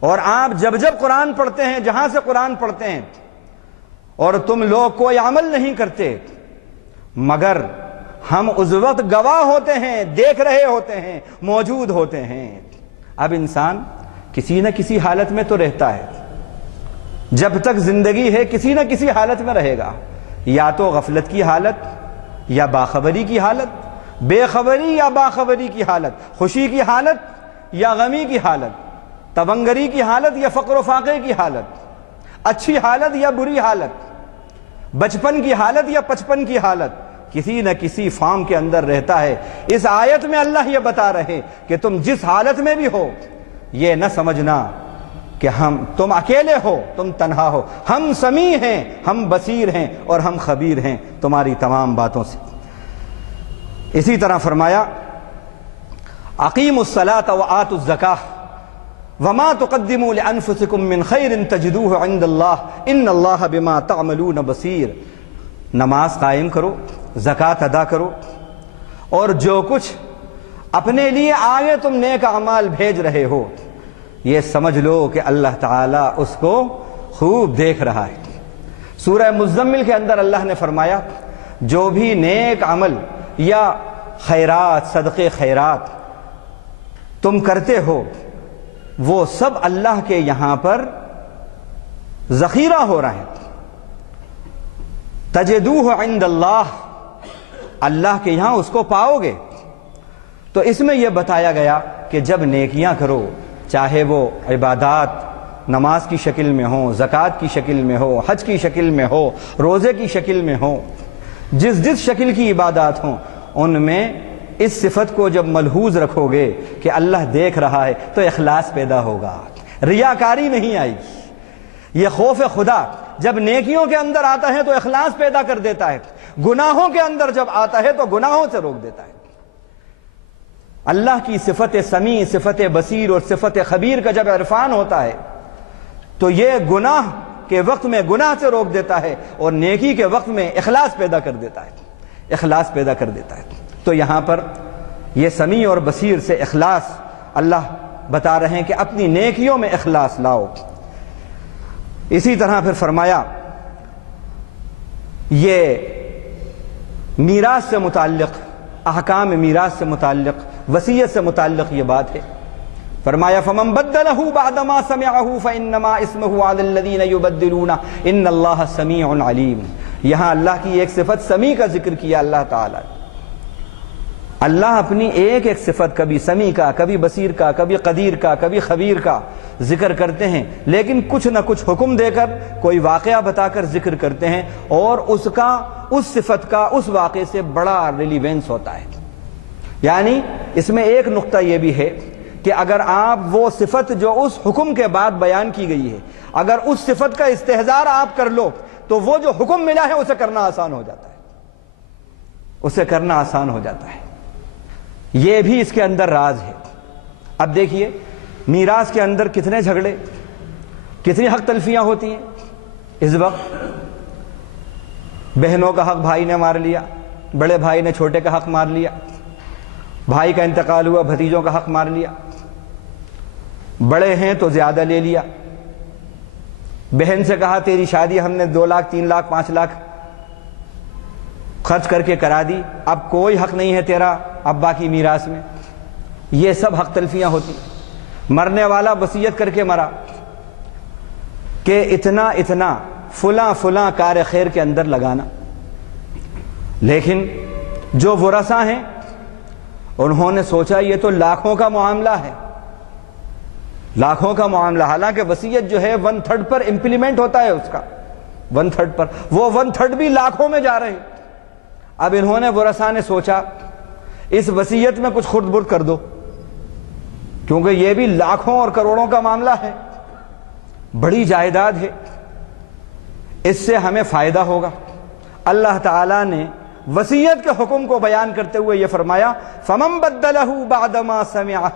اور آپ جب قرآن پڑھتے ہیں، جہاں سے قرآن پڑھتے ہیں، اور تم لوگ کوئی عمل نہیں کرتے، مگر ہم اس وقت گواہ ہوتے ہیں، دیکھ رہے ہوتے ہیں، موجود ہوتے ہیں. اب انسان کسی نہ کسی حالت میں تو رہتا ہے، جب تک زندگی ہے کسی نہ کسی حالت میں رہے گا، یا تو غفلت کی حالت، یا باخبری کی حالت، بے خبری یا باخبری کی حالت، خوشی کی حالت یا غمی کی حالت، تبنگری کی حالت یا فقر و فاقے کی حالت، اچھی حالت یا بری حالت، بچپن کی حالت یا پچپن کی حالت، کسی نہ کسی فارم کے اندر رہتا ہے. اس آیت میں اللہ یہ بتا رہے کہ تم جس حالت میں بھی ہو یہ نہ سمجھنا کہ تم اکیلے ہو، تم تنہا ہو. ہم سمیع ہیں، ہم بصیر ہیں، اور ہم خبیر ہیں تمہاری تمام باتوں سے. اسی طرح فرمایا اقیموا الصلاة وآتوا الزکاة وما تقدموا لانفسکم من خیر تجدوه عند اللہ ان اللہ بما تعملون بصیر. نماز قائم کرو، زکوٰۃ ادا کرو، اور جو کچھ اپنے لیے آگے تم نیک اعمال بھیج رہے ہو یہ سمجھ لو کہ اللہ تعالیٰ اس کو خوب دیکھ رہا ہے. سورہ مزمل کے اندر اللہ نے فرمایا جو بھی نیک عمل یا خیرات، صدقے خیرات تم کرتے ہو وہ سب اللہ کے یہاں پر ذخیرہ ہو رہے ہیں. تجدوہ عند اللہ، اللہ کے یہاں اس کو پاؤ گے. تو اس میں یہ بتایا گیا کہ جب نیکیاں کرو، چاہے وہ عبادات نماز کی شکل میں ہو، زکوٰۃ کی شکل میں ہو، حج کی شکل میں ہو، روزے کی شکل میں ہو، جس شکل کی عبادات ہوں ان میں اس صفت کو جب ملحوظ رکھو گے کہ اللہ دیکھ رہا ہے تو اخلاص پیدا ہوگا، ریاکاری نہیں آئے گی. یہ خوف خدا جب نیکیوں کے اندر آتا ہے تو اخلاص پیدا کر دیتا ہے، گناہوں کے اندر جب آتا ہے تو گناہوں سے روک دیتا ہے. اللہ کی صفت سمیع، صفت بصیر اور صفت خبیر کا جب عرفان ہوتا ہے تو یہ گناہ کے وقت میں گناہ سے روک دیتا ہے اور نیکی کے وقت میں اخلاص پیدا کر دیتا ہے، اخلاص پیدا کر دیتا ہے. تو یہاں پر یہ سمیع اور بصیر سے اخلاص اللہ بتا رہے ہیں کہ اپنی نیکیوں میں اخلاص لاؤ۔ اسی طرح پھر فرمایا یہ میراث سے متعلق، احکام میراث سے متعلق، وصیت سے متعلق یہ بات ہے۔ فرمایا فمن بدلہ بعد ما سمعہ فانما اسمہ علی الذین یبدلون ان اللہ سمیع علیم۔ یہاں اللہ کی ایک صفت سمیع کا ذکر کیا اللہ تعالی۔ اللہ اپنی ایک ایک صفت، کبھی سمیع کا، کبھی بصیر کا، کبھی قدیر کا، کبھی خبیر کا ذکر کرتے ہیں، لیکن کچھ نہ کچھ حکم دے کر، کوئی واقعہ بتا کر ذکر کرتے ہیں، اور اس کا، اس صفت کا اس واقعے سے بڑا ریلیونس ہوتا ہے۔ یعنی اس میں ایک نقطہ یہ بھی ہے کہ اگر آپ وہ صفت جو اس حکم کے بعد بیان کی گئی ہے، اگر اس صفت کا استحضار آپ کر لو تو وہ جو حکم ملا ہے اسے کرنا آسان ہو جاتا ہے، اسے کرنا آسان ہو جاتا ہے۔ یہ بھی اس کے اندر راز ہے۔ اب دیکھیے میراث کے اندر کتنے جھگڑے، کتنی حق تلفیاں ہوتی ہیں۔ اس وقت بہنوں کا حق بھائی نے مار لیا، بڑے بھائی نے چھوٹے کا حق مار لیا، بھائی کا انتقال ہوا بھتیجوں کا حق مار لیا، بڑے ہیں تو زیادہ لے لیا، بہن سے کہا تیری شادی ہم نے 2 لاکھ 3 لاکھ 5 لاکھ خرچ کر کے کرا دی، اب کوئی حق نہیں ہے تیرا ابا کی میراث میں۔ یہ سب حق تلفیاں ہوتی۔ مرنے والا وصیت کر کے مرا کہ اتنا اتنا فلاں فلاں کار خیر کے اندر لگانا، لیکن جو ورثاء ہیں انہوں نے سوچا یہ تو لاکھوں کا معاملہ ہے، لاکھوں کا معاملہ، حالانکہ وصیت جو ہے 1/3 پر امپلیمنٹ ہوتا ہے اس کا، 1/3 پر، وہ 1/3 بھی لاکھوں میں جا رہے ہیں۔ اب انہوں نے ورثاء نے سوچا اس وصیت میں کچھ خرد برد کر دو، کیونکہ یہ بھی لاکھوں اور کروڑوں کا معاملہ ہے، بڑی جائیداد ہے، اس سے ہمیں فائدہ ہوگا۔ اللہ تعالیٰ نے وصیت کے حکم کو بیان کرتے ہوئے یہ فرمایا فمن بدلہ بعد ما سمعہ،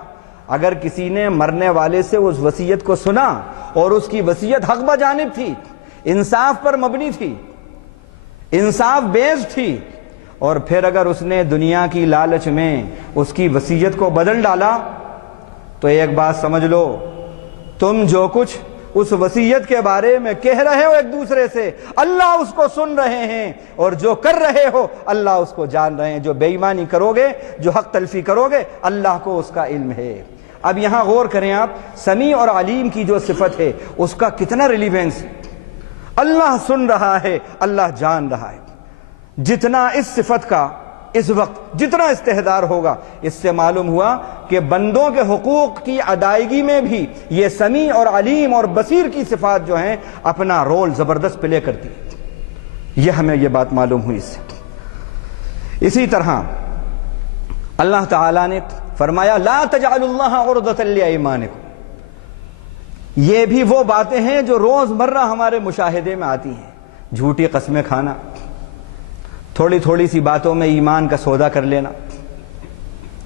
اگر کسی نے مرنے والے سے اس وصیت کو سنا اور اس کی وصیت حق بجانب تھی، انصاف پر مبنی تھی، انصاف بیس تھی، اور پھر اگر اس نے دنیا کی لالچ میں اس کی وصیت کو بدل ڈالا، تو ایک بات سمجھ لو، تم جو کچھ اس وصیت کے بارے میں کہہ رہے ہو ایک دوسرے سے، اللہ اس کو سن رہے ہیں، اور جو کر رہے ہو اللہ اس کو جان رہے ہیں۔ جو بے ایمانی کرو گے، جو حق تلفی کرو گے، اللہ کو اس کا علم ہے۔ اب یہاں غور کریں آپ، سمیع اور علیم کی جو صفت ہے اس کا کتنا ریلیونس ہے۔ اللہ سن رہا ہے، اللہ جان رہا ہے۔ جتنا اس صفت کا اس وقت جتنا استحضار ہوگا، اس سے معلوم ہوا کہ بندوں کے حقوق کی ادائیگی میں بھی یہ سمیع اور علیم اور بصیر کی صفات جو ہیں اپنا رول زبردست پلے کرتی ہے۔ یہ ہمیں یہ بات معلوم ہوئی اس سے۔ اسی طرح اللہ تعالیٰ نے فرمایا لا تجعلوا اللہ عرضۃ لایمانکم۔ یہ بھی وہ باتیں ہیں جو روز مرہ ہمارے مشاہدے میں آتی ہیں۔ جھوٹی قسمیں کھانا، تھوڑی تھوڑی سی باتوں میں ایمان کا سودا کر لینا،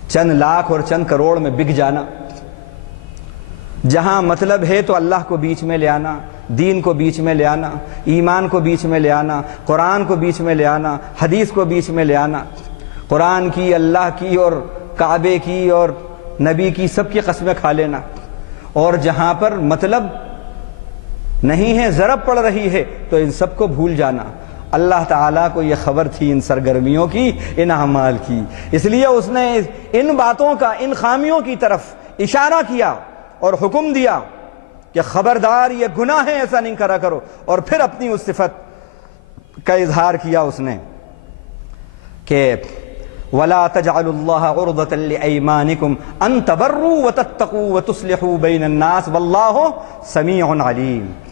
چند لاکھ اور چند کروڑ میں بک جانا، جہاں مطلب ہے تو اللہ کو بیچ میں لے آنا، دین کو بیچ میں لے آنا، ایمان کو بیچ میں لے آنا، قرآن کو بیچ میں لے آنا، حدیث کو بیچ میں لے آنا، قرآن کی، اللہ کی اور کعبے کی اور نبی کی سب کی قسمیں کھا لینا، اور جہاں پر مطلب نہیں ہے، ضرب پڑ رہی ہے تو ان سب کو بھول جانا۔ اللہ تعالیٰ کو یہ خبر تھی ان سرگرمیوں کی، ان اعمال کی، اس لیے اس نے ان باتوں کا، ان خامیوں کی طرف اشارہ کیا اور حکم دیا کہ خبردار یہ گناہ ہے، ایسا نہیں کرا کرو، اور پھر اپنی اس صفت کا اظہار کیا اس نے کہ وَلَا تَجْعَلُوا اللَّهَ عُرْضَةً لِأَيْمَانِكُمْ أَن تَبَرُّوا وَتَتَّقُوا وَتُصْلِحُوا بَيْنَ النَّاسِ وَاللَّهُ سَمِيعٌ عَلِيمٌ۔